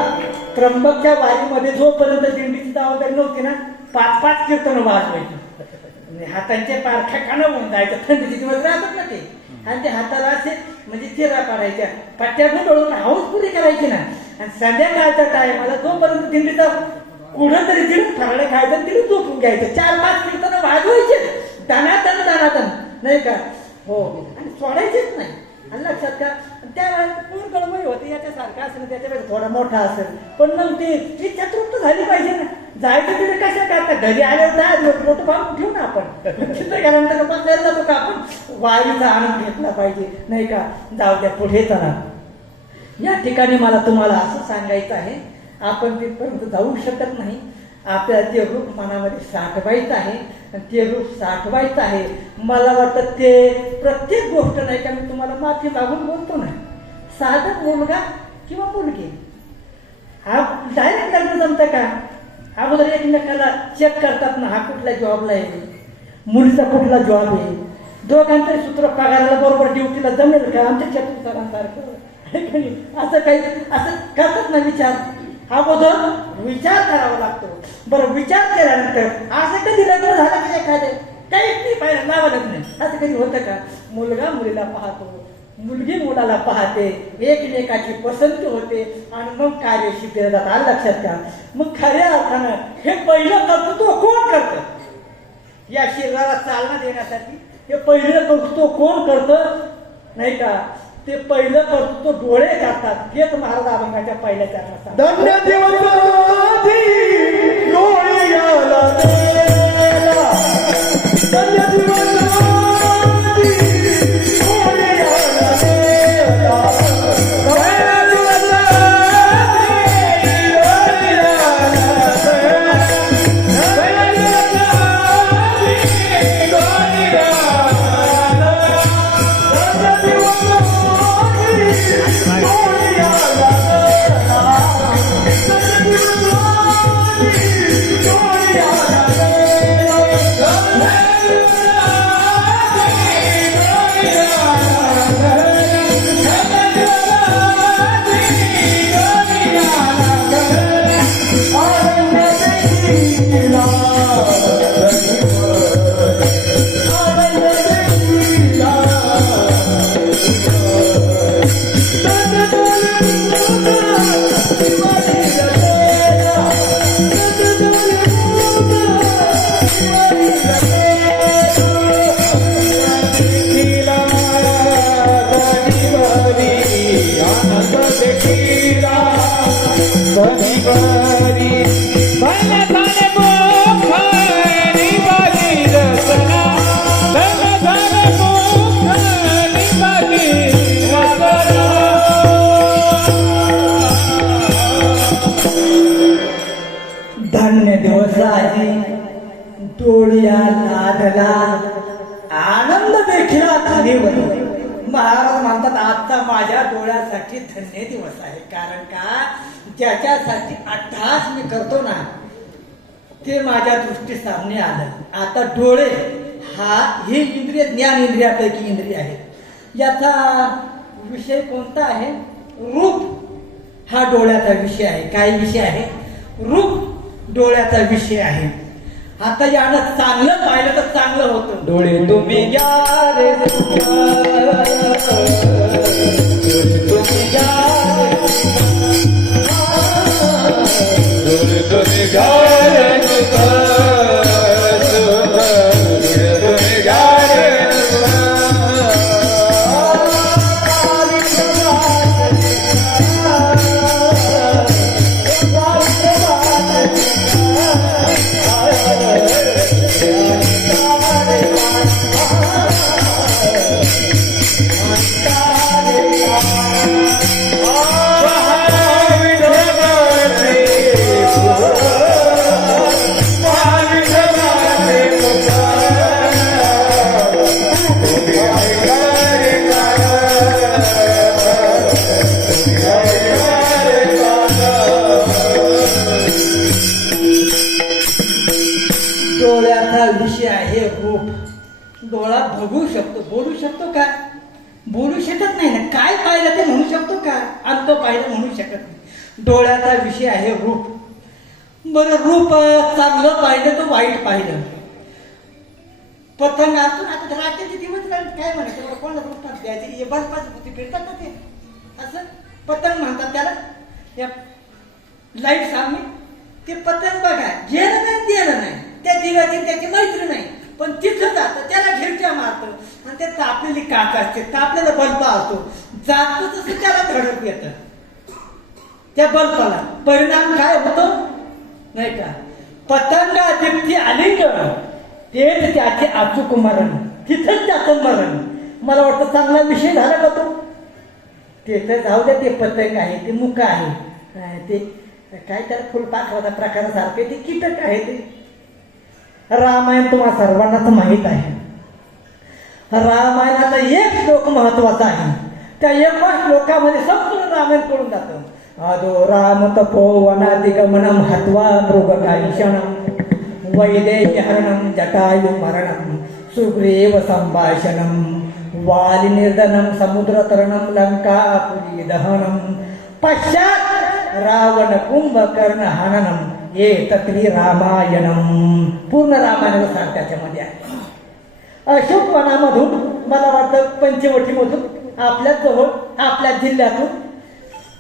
त्र्यंबकच्या वारीमध्ये जोपर्यंत दिंडीची जबाबदारी नव्हती ना, 5-5 कीर्तन वाजवायची. हातांचे पारख्या खाणं होऊन जायचं, थंडीचे दिवस राहतात ना ते, आणि ते हाताला असे म्हणजे चिरा पाडायच्या, पट्ट्या गुंडळून हाऊस पुरी करायची ना. आणि संध्याकाळच्या टायमाला जोपर्यंत दिंडीचा कुठं तरी तिथून फराळे खायचं, तिथून झोपून घ्यायचं. 4-5 कीर्तन वाजवायचे दणादण नाही का, हो, आणि सोडायचेच नाही. आणि लक्षात का, त्यावेळेस पूर्ण गडबडी होते, याच्यासारखं असेल त्याच्यापेक्षा थोडा मोठा असेल, पण मग ती इच्छा तृप्त झाली पाहिजे ना. जायचं तिथे कशा करता, घरी आल्यावर जायचं मोठं पाहून ठेवू ना आपण, तिथं गेल्यानंतर बसायला जातो का आपण, वारीचा आनंद घेतला पाहिजे नाही का. जाऊ द्या, पुढे चला. या ठिकाणी मला तुम्हाला असं सांगायचं आहे, आपण तिथपर्यंत जाऊ शकत नाही. आपल्याला ते रूप मनामध्ये साठवायचं आहे, आणि ते रूप साठवायचं आहे. मला वाटतं ते प्रत्येक गोष्ट नाही का, मी तुम्हाला माफी मागून बोलतो ना, साधं मुलगा किंवा मुलगी हा डायरेक्ट लग्न जमतं का, अगोदर एकमेकाला चेक करतात ना, हा कुठल्या जॉबला आहे, मुलीचा कुठला जॉब आहे, दोघांचे सूत्र पगाराला बरोबर ड्युटीला जमेल का, आमच्या चतुर्थांसारखं असं काही असं करतात ना विचार. अगोदर विचार करावा लागतो. बरं, विचार केल्यानंतर असं कधी लग्न झालं की एखादं काही नाही पाहिजे लावलंच नाही, असं कधी होतं का. मुलगा मुलीला पाहतो, मुलगी मुलाला पाहते, एकमेकाची पसंती होते, आणि मग कार्य शिकले जातात. लक्षात का, मग खऱ्या अर्थानं हे पहिलं कर्तृत्व कोण करतं, या शरीराला चालना देण्यासाठी हे पहिलं कर्तृत्व कोण करतं नाही का, ते पहिलं कर्तृत्व डोळे करतात. हेच महाराज अभंगाच्या पहिल्या चरणात धन्य दिवस डोळी आला देला, धन्य दिवस डोळी आला देला, धन्य दिवस डोळी आला देला, धन्य दिवस डोळी आला, धन्य दिवस धन्य दिवस आजी डोळ्या लादला, आनंद देखील धनीवर. महाराज म्हणतात आजचा माझ्या डोळ्यासाठी धन्य दिवस आहे. कारण का, ज्याच्यासाठी अट्टहास मी करतो ना, ते माझ्या दृष्टी सामने आलं. आता डोळे ही इंद्रिय ज्ञान इंद्रियापैकी इंद्रिय आहे. याचा विषय कोणता आहे, रूप हा डोळ्याचा विषय आहे. काय विषय आहे, रूप डोळ्याचा विषय आहे. आता यानं चांगलं पाहिलं तर चांगलं होतं. डोळे तुम्ही घ्या रे, डोळे तुम्ही घ्या, डोळे तुम्ही घ्या रे, डोळे तुम्ही घ्या रे, Hare बोलू शकतो का? बोलू शकत नाही ना. काय पाहिलं ते म्हणू शकतो का? आणि तो पाहिलं म्हणू शकत नाही. डोळ्याचा विषय आहे रूप. बरं, रूप चांगलं पाहिलं तो वाईट पाहिलं. पतंग असून आता रात्रीचे दिवस काय म्हणायचं, कोणाला रूपात द्यायचे, बर्फाची बुद्धी फिरतात ना ते, असं पतंग म्हणतात त्याला. या लाईट सामने ते पतंग बघा, गेलं नाही देणं नाही, त्या दिव्याची त्याची मैत्री नाही, पण तिथं जातं त्याला घिरट्या मारतं आणि ते तापलेली काच असते, तापलेला बल्ब असतो, जातो तसं त्याला धडक येतं. त्या बल्बाला परिणाम काय होतो नाही का? पतंगा दीप्ती आलिंग तेच त्याचे अचूक मरण, तिथंच त्याचं मरण. मला वाटतं चांगला विषय झाला का तो? ते तर जाऊ द्या, ते पतंग आहे, ते मुक आहे, ते काय त्याला फुलपाखराचा प्रकारासारखे ते कीटक आहे. ते रामायण तुम्हाला सर्वांनाच माहीत आहे. रामायणाचा एक श्लोक महत्वाचा आहे. त्या एका श्लोकामध्ये संपूर्ण रामायण कळून जातं. अदो राम तपोवनादिगमनम हत्वा मृगकालिशणम वैदेह्यहरणम जटायु मरणम सुग्रीव संभाषणम वालिनिर्दनम समुद्रतरणम लंकापुरी दहनम पश्चात रावण कुंभकर्ण हननम ये तत्री रामायणम. पूर्ण रामायणाचा सार त्याच्यामध्ये आहे. अशोक वनामधून मला वाटतं पंचवटीमधून आपल्या जवळ आपल्या जिल्ह्यातून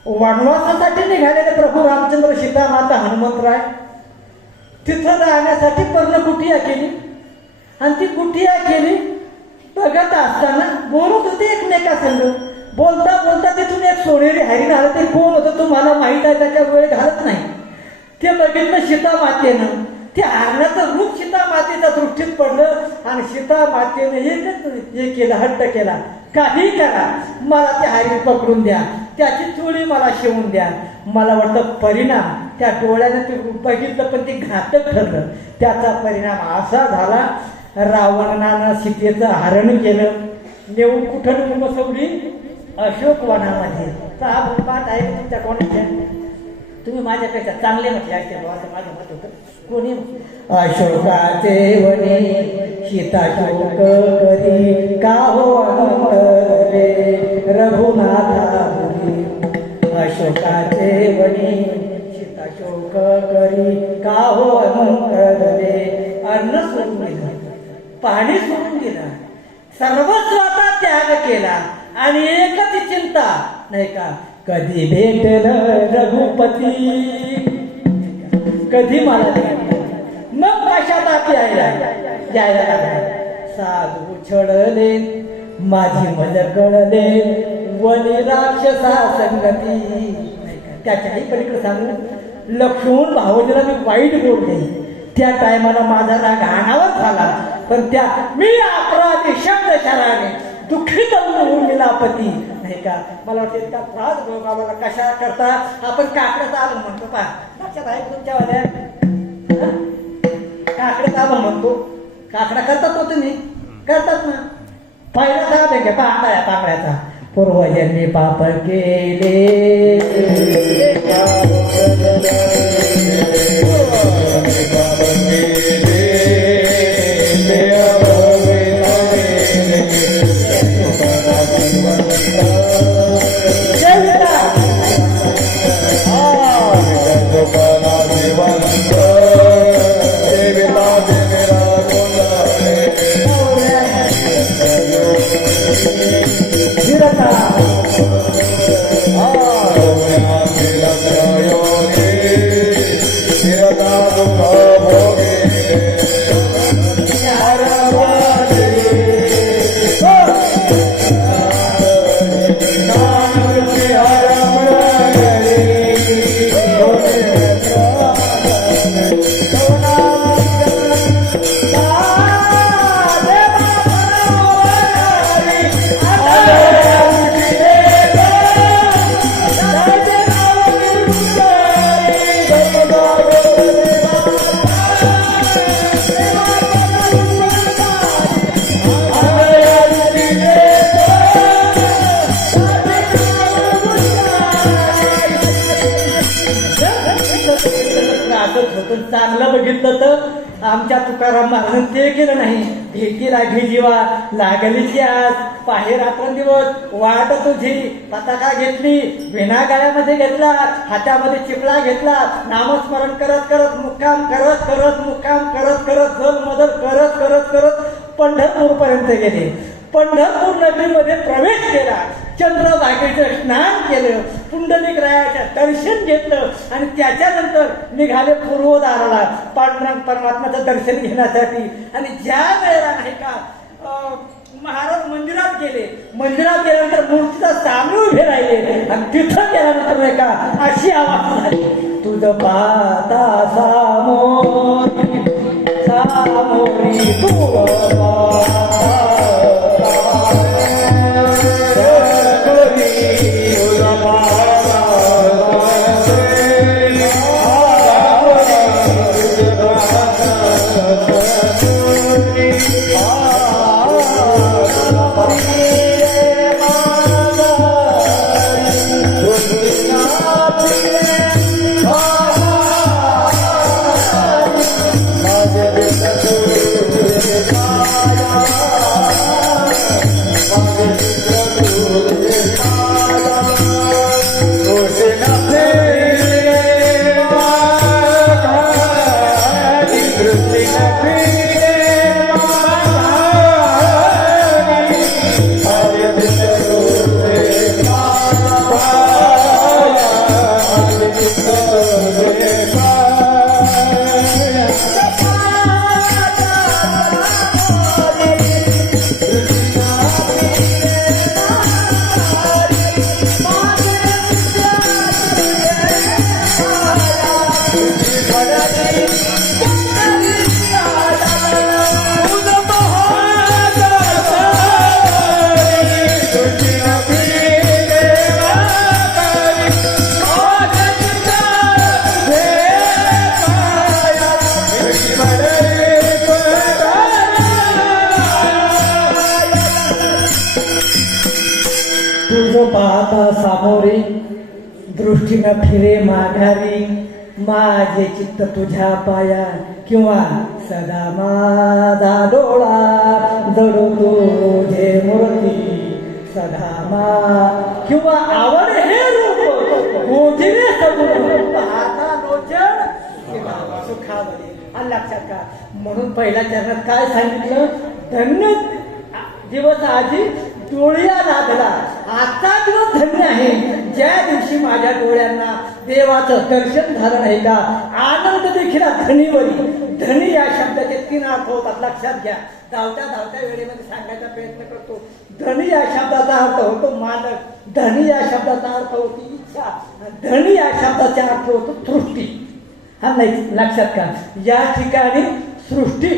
वनवासासाठी निघालेले प्रभू रामचंद्र, सीता माता, हनुमंतराय तिथं राहण्यासाठी पर्णकुटिया केली. आणि ती कुटिया केली बघत असताना बोलत होते एकमेकासंग. बोलता बोलता तिथून एक सोनेरी हरिण आलं. ते कोण होतं तुम्हाला माहीत आहे, त्याच्या वेळ घालत नाही. ते बघितलं सीता मातेनं. त्या हरणाचं रूप सीता मातेच्या दृष्टीत पडलं आणि सीता मातेने एकच हे केलं, हट्ट केला, काही करा मला ते हरिण पकडून द्या, त्याची चोळी मला शिवून द्या. मला वाटतं परिणाम त्या डोळ्याने ते रूप बघितलं पण ते घातक ठरलं. त्याचा परिणाम असा झाला, रावणानं सीतेचं हरण केलं, नेऊन कुठं बसवली? अशोक वनामध्ये. तर हा पाठ आहे तुमच्या कोणाच्या? तुम्ही माझ्यापेक्षा चांगले म्हटले असते असं माझं मत होतं. कोणी? अशोकाचे वने सीता शोक करी का हो रे रघुनाथा. अशोकाचे वने सीता शोक करी का हो रे. अन्न सोडून दिलं, पाणी सोडून दिलं, सर्वस्वाचा त्याग केला आणि एकच चिंता नाही का, कधी भेटल रघुपती, कधी मला मग पश्चाताप यायला लागला. साधू छळले माझी मज कळले वनी राक्षसा संगती. त्याच्याही पलीकडे सांगू, लक्ष्मण भावजीला मी वाईट बोलले. त्या टायमाला माझा राग अनावर झाला, पण त्या मी अपराधी शब्द शराने दुःखित उर्मिलापती नाही का. मला वाटतं इतका त्रास भोगावाला कशा करता आपण काकड्याचा आलं म्हणतो. पा लक्षात आहे तुमच्या वाल्या? काकड्याचा आलं म्हणतो. काकडा करतात हो तुम्ही? करतात ना. पहिला दाब आहे का आंधळ्या पाकड्याचा. पूर्वजन्मी पाप केले चांगलं बघितलं तर आमच्या तुकाराम महाराजांनी ते केलं नाही. भेटी लागी जीवा लागलीची आज पाहे रात्रंदिवस वाट तुझी पताका घेतली, विना गाळ्यामध्ये घेतला, हातामध्ये चिपळा घेतला, नामस्मरण करत करत मुक्काम करत करत मुक्काम करत करत जल मदल करत करत करत पंढरपूर पर्यंत गेले. पंढरपूर नगरीमध्ये प्रवेश केला, चंद्रभागेचं स्नान केलं, पुंडलिक रायाचं दर्शन घेतलं आणि त्याच्यानंतर निघाले पूर्वदाराला पांडुरंग परमात्म्याचं दर्शन घेण्यासाठी. आणि ज्या वेळेला नाही का महाराज मंदिरात गेले, मंदिरात गेल्यानंतर मूर्तीचा सामने उभे राहिले आणि तिथं गेल्यानंतर नाही का अशी आवाज झाली, तुझं पाहता सामोरी सामोरी तू पाहता सामोरे दृष्टीनं फिरे माघारी, माझे चित्त तुझ्या पाया किंवा सदा माझा डोळा जडो तुझे मूर्ती सदा मा किंवा आवड हे रूप गोधीने सगुण पाहता लोचन सुखावले. आणि लक्षात का म्हणून पहिल्या चरणात काय सांगितलं, धन्य दिवस आधी डोळ्या लाभला, आजचा दिवस धन्य आहे ज्या दिवशी माझ्या डोळ्यांना देवाचं दर्शन झालं नाही का. आनंद देखील धनीवरी, धनी या शब्दाचे 3 अर्थ होतात लक्षात घ्या. धावत्या धावत्या वेळेमध्ये सांगायचा प्रयत्न करतो. धनी या शब्दाचा अर्थ होतो मालक, धनी या शब्दाचा अर्थ होती इच्छा, धनी या शब्दाचा अर्थ होतो सृष्टी. हा नाही लक्षात का, या ठिकाणी सृष्टी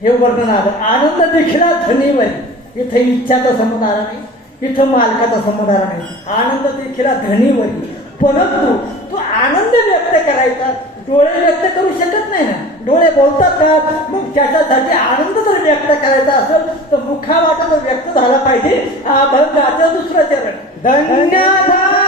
हे वर्णन आलं. आनंद देखील धनीवरी, इथे इच्छाचा संबंध आला नाही, इथं मालकाचा संबंध आला नाही. आनंद देखील धनीवरी, परंतु तो आनंद व्यक्त करायचा डोळे व्यक्त करू शकत नाही ना. डोळे बोलतात का, मग त्याच्यासाठी आनंद जर व्यक्त करायचा असेल तर मुखावाटा तो व्यक्त झाला पाहिजे. अभंगाचं 2रं चरण, धन्यधान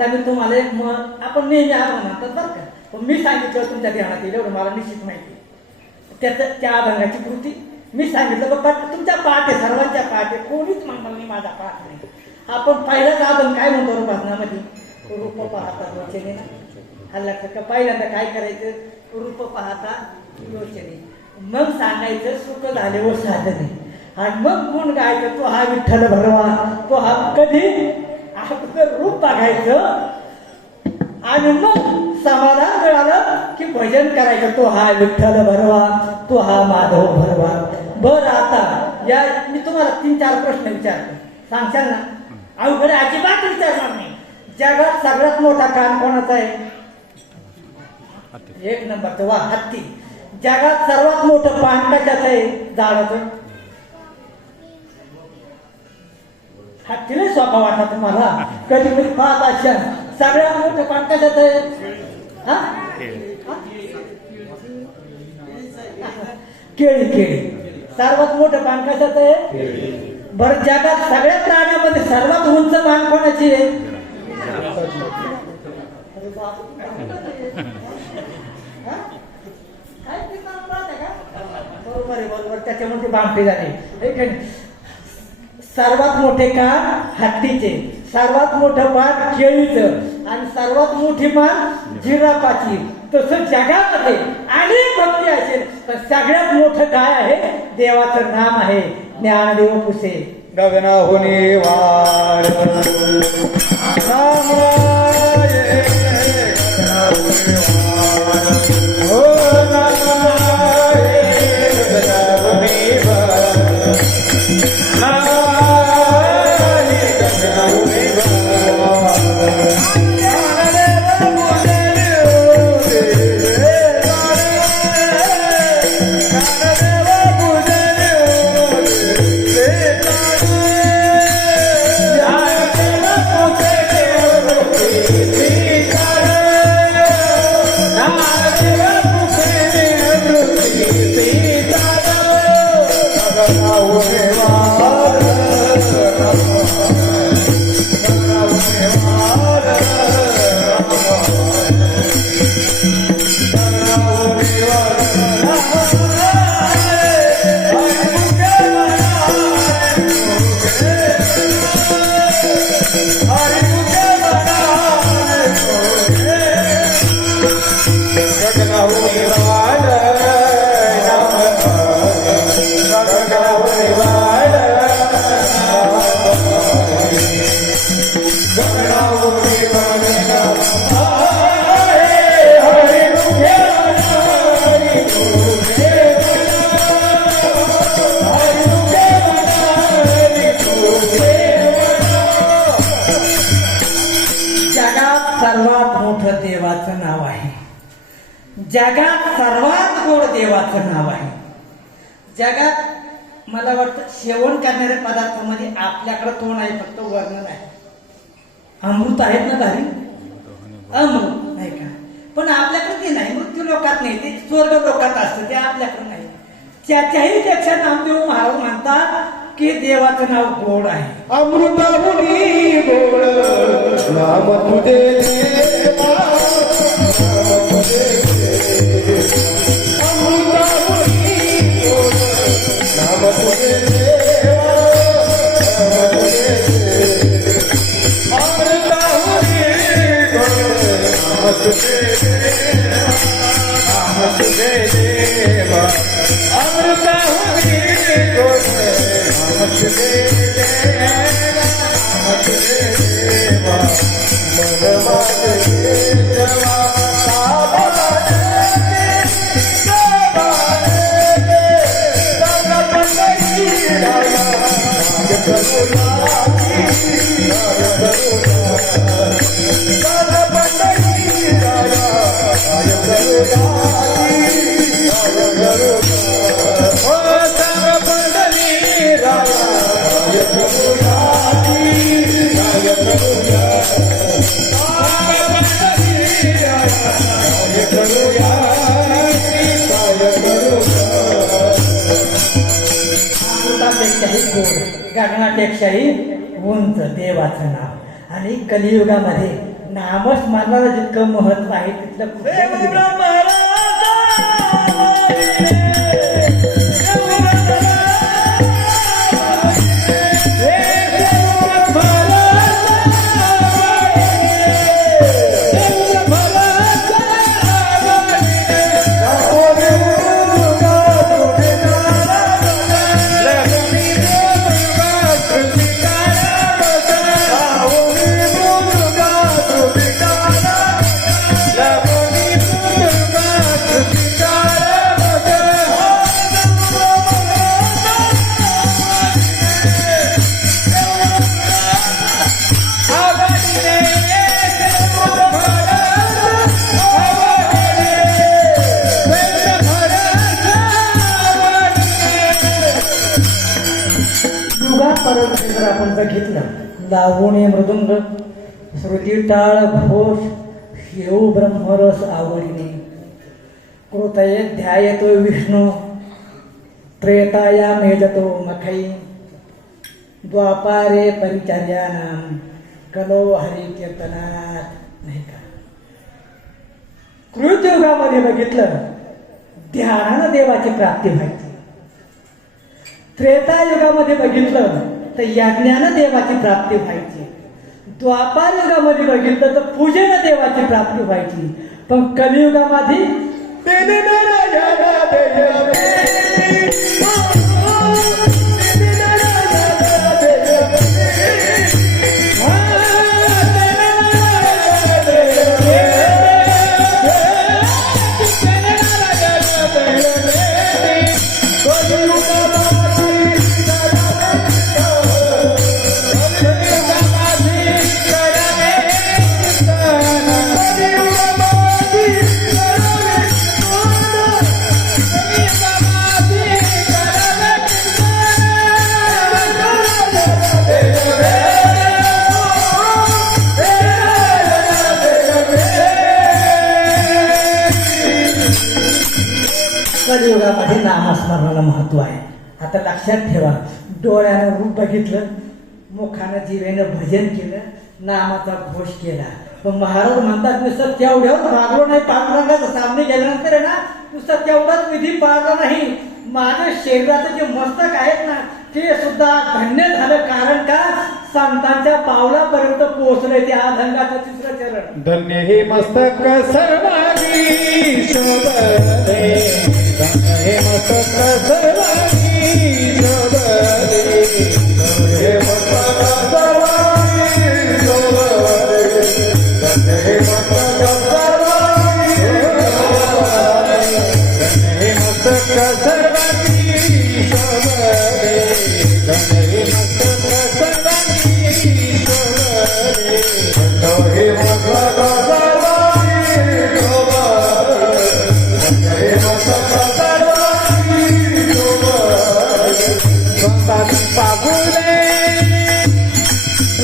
आता मी तुम्हाला एक आपण नेहमी अभंग म्हणतात बरं का, पण मी सांगितलं तुमच्या ध्यानात येईल एवढं मला निश्चित माहिती त्याचं. त्या अभंगाची कृती मी सांगितलं बघ, तुमच्या पाठ आहे, सर्वांच्या पाठ आहे, कोणीच म्हणणार नाही माझा पाठ नाही. आपण पहिलाच अभंग काय म्हणतो रूपासनामध्ये, रूप पाहता योचने ना. हल्ला का पहिल्यांदा काय करायचं, रूप पाहता योचने, मग सांगायचं सुख झाले व साधने, आणि मग गुण गायचं तो हा विठ्ठल भरवा, तो हा कधी आपलं रूप बघायचं, आणि मग समाधान मिळालं की भजन करायचं, तो हा विठ्ठल भरवा, तो हा माधव भरवा. बरं आता या मी तुम्हाला 3-4 प्रश्न विचारतो, सांगशाल ना? अवघड अजिबात विचारणार नाही. जगात सगळ्यात मोठा कान कोणाचा आहे? 1 नंबरचं वा, हत्ती. जगात सर्वात मोठं पान कशाचं आहे? झाडाचं. हत्तीला सोपा वाटला तुम्हाला, कधी कधी पाहत अशा. सगळ्यात मोठं पान कशाचं आहे? केळी. केळी सर्वात मोठं पान कशाचं आहे? बरं, जगात सगळ्या प्राण्यामध्ये सर्वात उंच पान कोणाची आहे? बरोबर आहे, बरोबर. त्याच्यामध्ये बांधली झाली. सर्वात मोठे कान हत्तीचे, सर्वात मोठं पान केळीचं, आणि सर्वात मोठी मान जिराफाची. तसं जगामध्ये अनेक भक्ती असेल, पण सगळ्यात मोठं काय आहे? देवाचं नाम आहे ज्ञानदेव पुसे. गगनाहुनी वार जगात सर्वात गोड देवाचं नाव आहे. जगात मला वाटतं सेवन करणाऱ्या पदार्थामध्ये आपल्याकडे तोंड आहे, फक्त वर्णन आहे. अमृत आहेत ना भारी, अमृत नाही का, पण आपल्याकडे ते नाही. मृत्यू लोकात नाही, ते स्वर्ग लोकात असतं, ते आपल्याकडे नाही. त्याच्याही पेक्षा नामदेव महाराज म्हणतात की देवाचं नाव गोड आहे. अमृताहुनी गोड नाम तुझे देवा, गगनापेक्षाही उंच देवाचं नाव. आणि कलियुगामध्ये नामस्मरणाला जितकं महत्व आहे तिथलं कुठलं युगापर्यंत जर आपण बघितलं लावणी मृदुंग श्रुती टाळ घोष शिव ब्रह्मरस आवडीने कृतये ध्यायतो विष्णू त्रेताया मेजतो मखै द्वापारे परिचर्यानाम कलो हरी कीर्तनात नाही का कृतयुगामध्ये बघितलं ध्यानानं देवाची प्राप्ती व्हायची त्रेतायुगामध्ये बघितलं तर यज्ञानं देवाची प्राप्ती व्हायची द्वापार युगामध्ये बघितलं तर पूजेनं देवाची प्राप्ती व्हायची पण कलियुगामध्ये कलियुगामध्ये नामस्मरणाला महत्व आहे. आता लक्षात ठेवा, डोळ्यानं रूप बघितलं, मुखानं जिवेनं भजन केलं, नामाचा घोष केला, पण महाराज म्हणतात नुसतं तेवढ्यावर भागलो नाही, पांडुरंगाचा सामने गेल्यानंतर आहे ना नुसतं तेवढाच विधी पाळला नाही, माझ्या शरीराचं जे मस्तक आहेत ना ते सुद्धा धन्य झालं. कारण का संतांच्या पावलापर्यंत पोहोचले ते आधंगाचं तिसरं चरण. धन्य हे मस्तक सर्वांगी शोभते, धन्य हे मस्तक सर्वांगी शोभते, हे मस्तक सर्वांगी शोभते, धन्य हे मस्तक सर्वांगी शोभते, धन्य हे मस्तक सर्वांगी शोभते, धन्य हे मस्तक सर्वांगी शोभते, धन्य हे मस्तक पागुले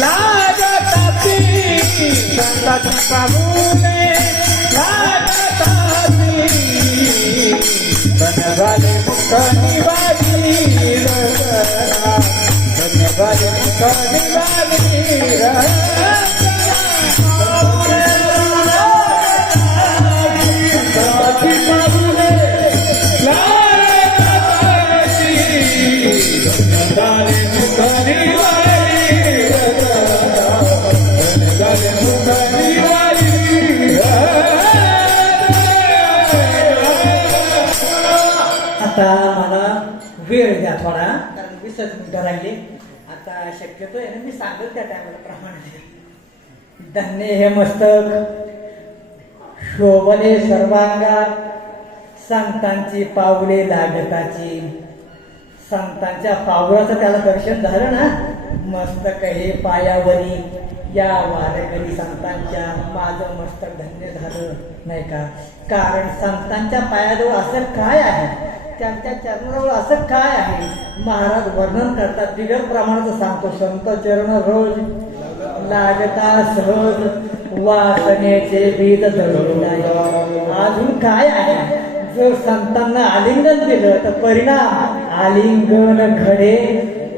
लागताती, धन्य झाले मुख निवारी रचना, धन्य झाले मुख निवारी रचना, पागुले लागताती, धन्य झाले मुख निवारी रचना, धन्य झाले मुख निवारी. आता मला वेळ द्या थोडा, कारण 20 मिनिटं राहिली. आता शक्यतो आहे ना मी सांगेल त्या टायमाला प्रमाणे. धन्य हे मस्तक शोभले सर्वांगा, संतांची पावले लागताची. संतांच्या पावलाचं त्याला दर्शन झालं ना, मस्तक हे पायावरी या वारकरी संतांच्या, माझं मस्तक धन्य झालं नाही का. कारण संतांच्या पायाजवळ असं काय आहे, त्यांच्या चरणाजवळ असं काय आहे, महाराज वर्णन करतात. बिगर प्रमाणाचं सांगतो, संत चरण रोज लागता सहज, वासनेचे बीज जळून. अजून काय आहे, जर संतांना आलिंगन दिलं तर परिणाम आलिंगन घडे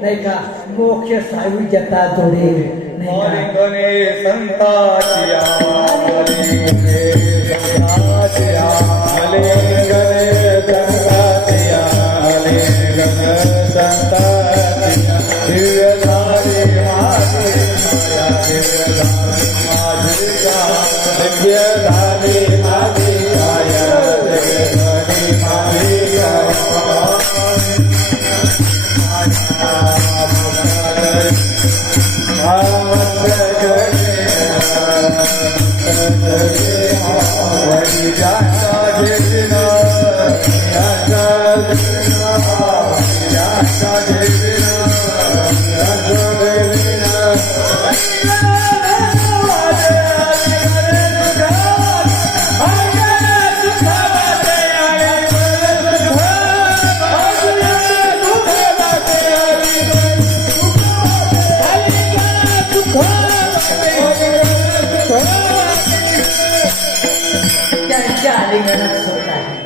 नाही का, मोक्ष सायुज्यता जोडे. नाही का? मालिंगने संताची मालिंगने संताची मालिंगने संताची मालिंगन संताची दिव्य झाली माझी माया दिव्य झाली माझी माया दिव्य झाली माझी माया दिव्य झाली माझी त्यांच्या आलिंगनात सुख आहे.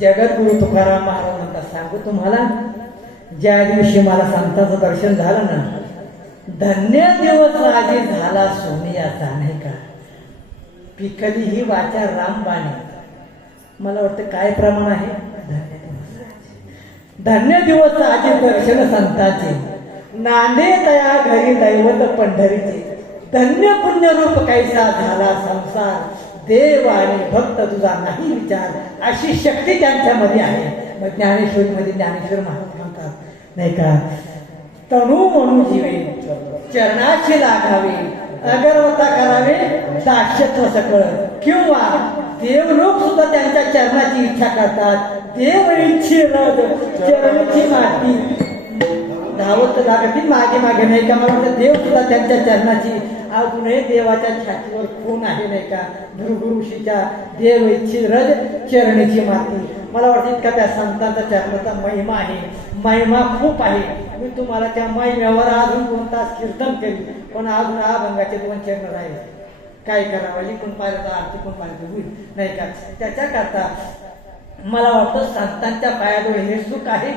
जगद्गुरु तुकाराम महाराज म्हणतात, सांगू तुम्हाला, ज्या दिवशी मला संतांचं दर्शन झालं ना, धन्य दिवस आजी झाला सोनियाचा, नाही का? पिकली ही वाचा रामबाणी. मला वाटतं काय प्रमाण आहे? धन्य दिवस आजी दर्शन संताचे, नांदे तया घरी दैवत पंढरीचे, धन्य पुण्य रूप कैसा झाला संसार, देव आणि भक्त तुझा नाही विचार, अशी शक्ती त्यांच्यामध्ये आहे. मग ज्ञानेश्वरीमध्ये ज्ञानेश्वर महाराज म्हणतात, नाही का? तणू म्हणून जीवे चरणाची लागावे, अगरवता करावे दाक्षत्व सकळ, किंवा देवलोक सुद्धा त्यांच्या चरणाची इच्छा करतात. देव इच्छी रद चरणाची माती धावत लागतील मागे मागे, नाही का? मला वाटतं देव सुद्धा त्यांच्या चरणाची, अजूनही देवाच्या छातीवर खून आहे, नाही का? भृगुऋषीच्या देव इच्छी रज चरणीची माती. मला वाटतं इतका त्या संतांचा चरणाचा महिमा आहे, महिमा खूप आहे. मी तुम्हाला त्या महिम्यावर अजून 2 तास कीर्तन केली, पण अजून अभंगाचे 2 चरण आहे. काय करावं? इकडून पाहिलं तर आरती कोण पाहिजे होईल, नाही का? त्याच्याकरता मला वाटतं संतांच्या पायाजवळ हे सुख आहे.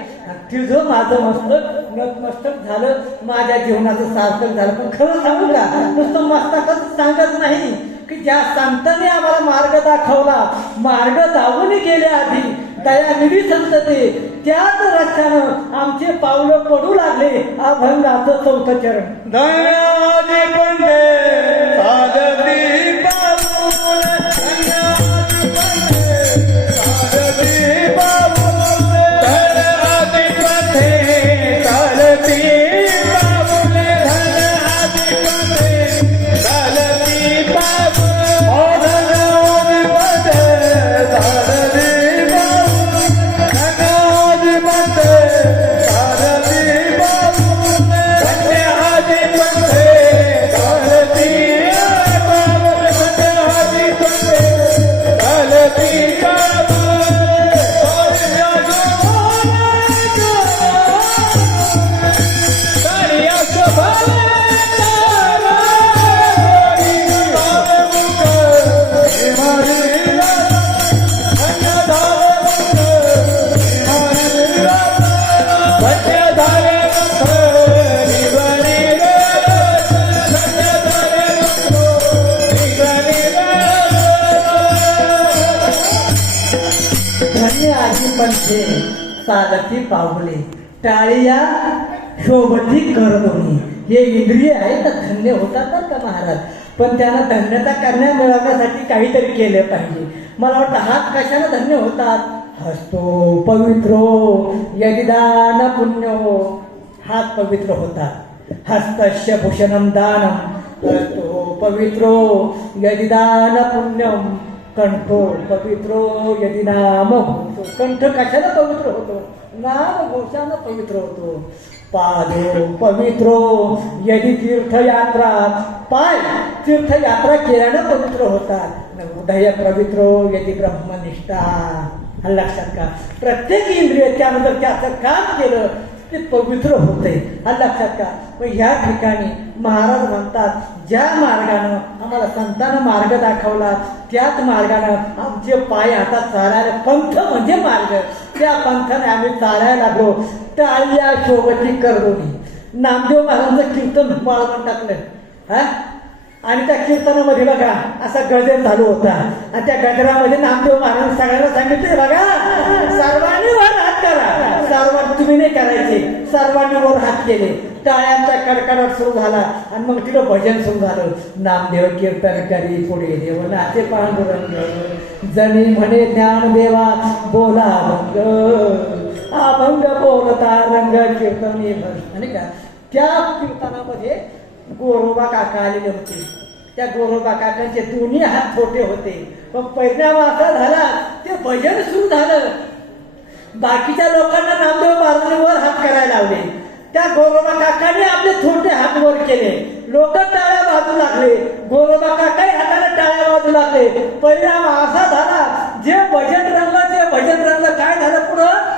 तुझं माझं मस्तक नतमस्तक झालं, माझ्या जीवनाचं सार्थक झालं. पण खरं सांगू का, नुसतं मस्तकच सांगत नाही, की ज्या संतांनी आम्हाला मार्ग दाखवला, मार्ग दावून गेले आधी दयानिधी संत ते, त्याच रस्त्यानं आमचे पावलं पडू लागले. अभंगाचं 4थं चरण. दयाजी पंडे साधती बाबूल, दयाजी पंडे साधती बाबूल, धनाजी पंडे साधती बाबूल, धनाजी पंडे साधती बाबूल, धनाजी पंडे साधती बाबूल, धनाजी पंडे साधती बाबूल, धनाजी पंडे साधती बाबूल, धनाजी पंडे साधती बाबूल. धन्य आजी पंथे साधती पावले, टाळिया शोभती करदोनी. हे इंद्रिय आहे तर धन्य होतात का महाराज, पण त्यांना धन्यता करण्या मिळवण्यासाठी काहीतरी केले पाहिजे. मला वाटतं हात कशाला धन्य होतात? हस्तो पवित्रो यदिदान पुण्यो, हात पवित्र होतात. हस्तस्य भूषणम दानम, हस्तो पवित्रो यदिदान पुण्यम, कंठो पवित्रो यदि नाम होतो. कंठ कशाला पवित्र होतो? नाम घोषानं पवित्र होतो. पादो पवित्रो यदि तीर्थयात्रा, पाय तीर्थयात्रा केल्यानं पवित्र होतात. हृदय पवित्रो यदि ब्रह्मनिष्ठा. लक्षात का? प्रत्येक इंद्रिय त्यानंतर त्याचं काम केलं ते पवित्र होते. लक्षात का? पण ह्या ठिकाणी महाराज म्हणतात, ज्या मार्गानं आम्हाला संतांना मार्ग दाखवला, त्याच मार्गानं आमचे पाय आता चालायला, पंथ म्हणजे मार्ग, त्या पंथाने आम्ही चालायला लागलो. टाळ्या शोभती करदोनी. नामदेव महाराजांचं कीर्तन वाळवून टाकलं. हा आणि त्या कीर्तनामध्ये बघा असा गजर चालू होता आणि त्या गजरामध्ये नामदेव महाराज सगळ्यांना सांगितले बघा सर्वांनी वर हात करा. सर्वांनी तुम्ही नाही करायचे, सर्वांनी वर हात केले, टाळ्यांचा कडकडाट सुरू झाला आणि मग तिथं भजन सुरू झालं. नामदेव कीर्तन करी पुढे देव नाचे पांडुरंग जणी म्हणे ज्ञानदेवा बोला अभंग बोलता रंग कीर्तनी आणि का त्या कीर्तनामध्ये गोरोबा काका आलेले होते. त्या गोरोबा काकांचे दोन्ही हात छोटे होते. पण परिणाम असा झाला ते भजन सुरू झालं. बाकीच्या लोकांना नामदेव महाराजांनी वर हात करायला लावले. त्या गोरोबा काकाने आपले छोटे हात वर केले. लोक टाळ्या बाजू लागले. गोरोबा काकाही हाताने टाळ्या बाजू लागले. परिणाम असा झाला जे भजन रंग ते भजन रंग काय झालं पुढं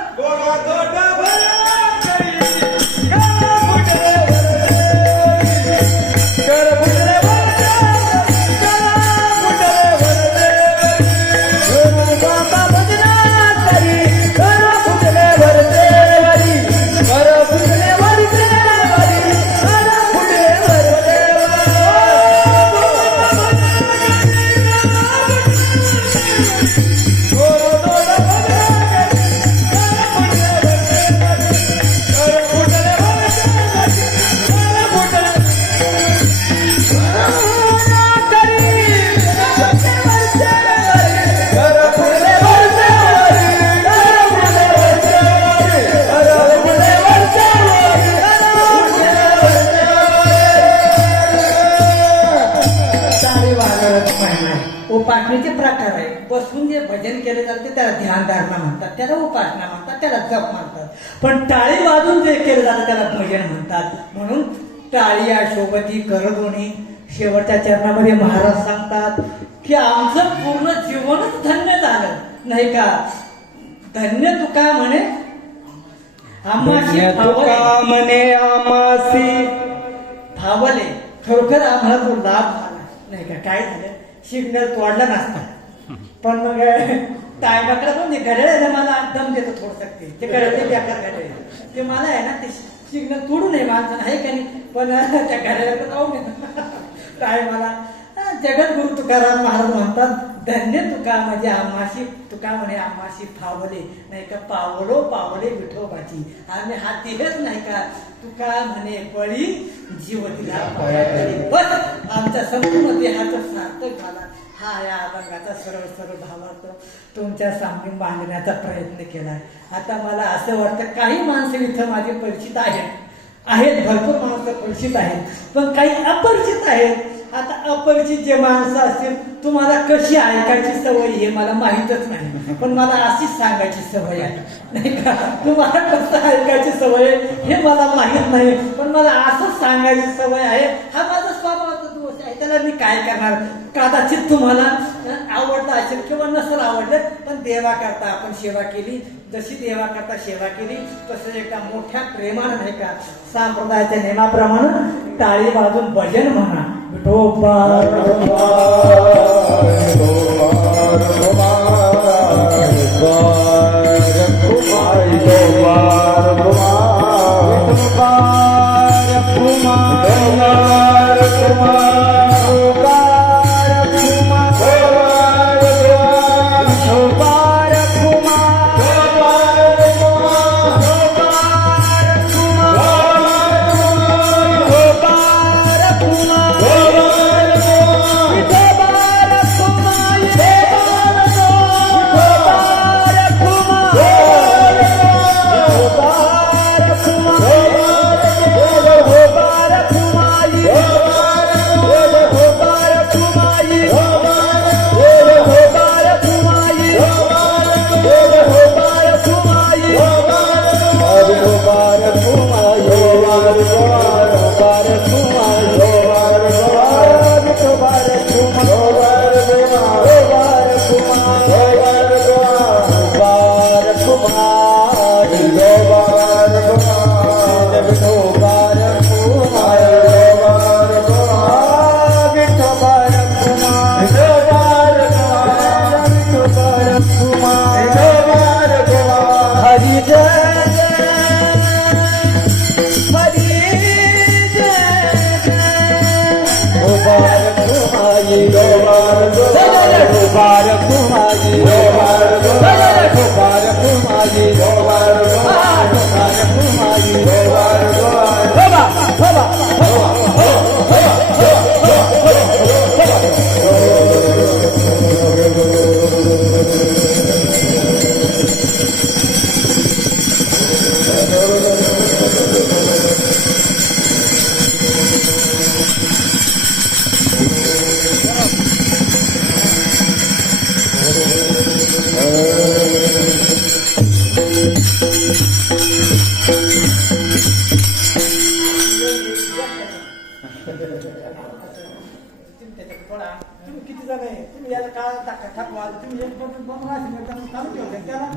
उपासनेचे प्रकार आहे. बसून जे भजन केले जाते त्याला ध्यानधारणा म्हणतात, त्याला उपासना म्हणतात, त्याला जप म्हणतात. पण टाळी वाजून जे केलं जातं त्याला भजन म्हणतात. म्हणून टाळी या शोभती करदोनी शेवटच्या चरणामध्ये महाराज सांगतात की आमचं पूर्ण जीवनच धन्य झालं नाही का. धन्य तुका म्हणे आम्हाशी भावले. खरोखर आम्हाला तो लाभ झाला नाही का. काय झालं सिग्नल तोडला नसता पण मग टायमाकडे पण घड्याळ आहे ना मला दम देतो थोडं ते घड्याळ ते बेकार घड्याळ ते मला आहे ना ते सिग्नल तोडू नये माणसं आहे का नाही. पण त्या घड्याळाकडे जाऊ नये टायमाला. जगद्गुरु तुकाराम महाराज म्हणतात धन्य तुका म्हणजे आम्हाशी तुका म्हणे आम्हाशी फावले नाही का. पावलो पावले विठोबाची आम्ही हात दिलेच नाही का. तुका म्हणे बळी जीव दिला बस आमच्या संपूर्ण देहाचा सार्थक झाला. हा या अभंगाचा सरळ सरळ भावार्थ तुमच्या सामने मांडण्याचा प्रयत्न केला. आता मला असं वाटतं काही माणसं इथं माझे परिचित आहेत भरपूर माणसं परिचित आहेत पण काही अपरिचित आहेत. आता अपरिचित जे माणसं असतील तुम्हाला कशी ऐकायची सवय हे मला माहीतच नाही. पण मला अशीच सांगायची सवय आहे नाही का. तुम्हाला कसं ऐकायची सवय हे मला माहीत नाही पण मला असंच सांगायची सवय आहे. हा माझा स्वभावाचा दोष आहे. त्याला मी काय करणार. कदाचित तुम्हाला आवडलं असेल किंवा नसेल आवडलं पण देवा करता आपण सेवा केली. जशी देवा करता सेवा केली तसं एकदा मोठ्या प्रेमानं नाही का संप्रदायाच्या नियमाप्रमाणे टाळी वाजून भजन म्हणा. विठोबा मुबारक माझी मुबारक माझी मुबारक माझी तुम्ही किती जण आहे तुम्ही याला काय टाका तुम्ही एक चालू ठेवता त्याला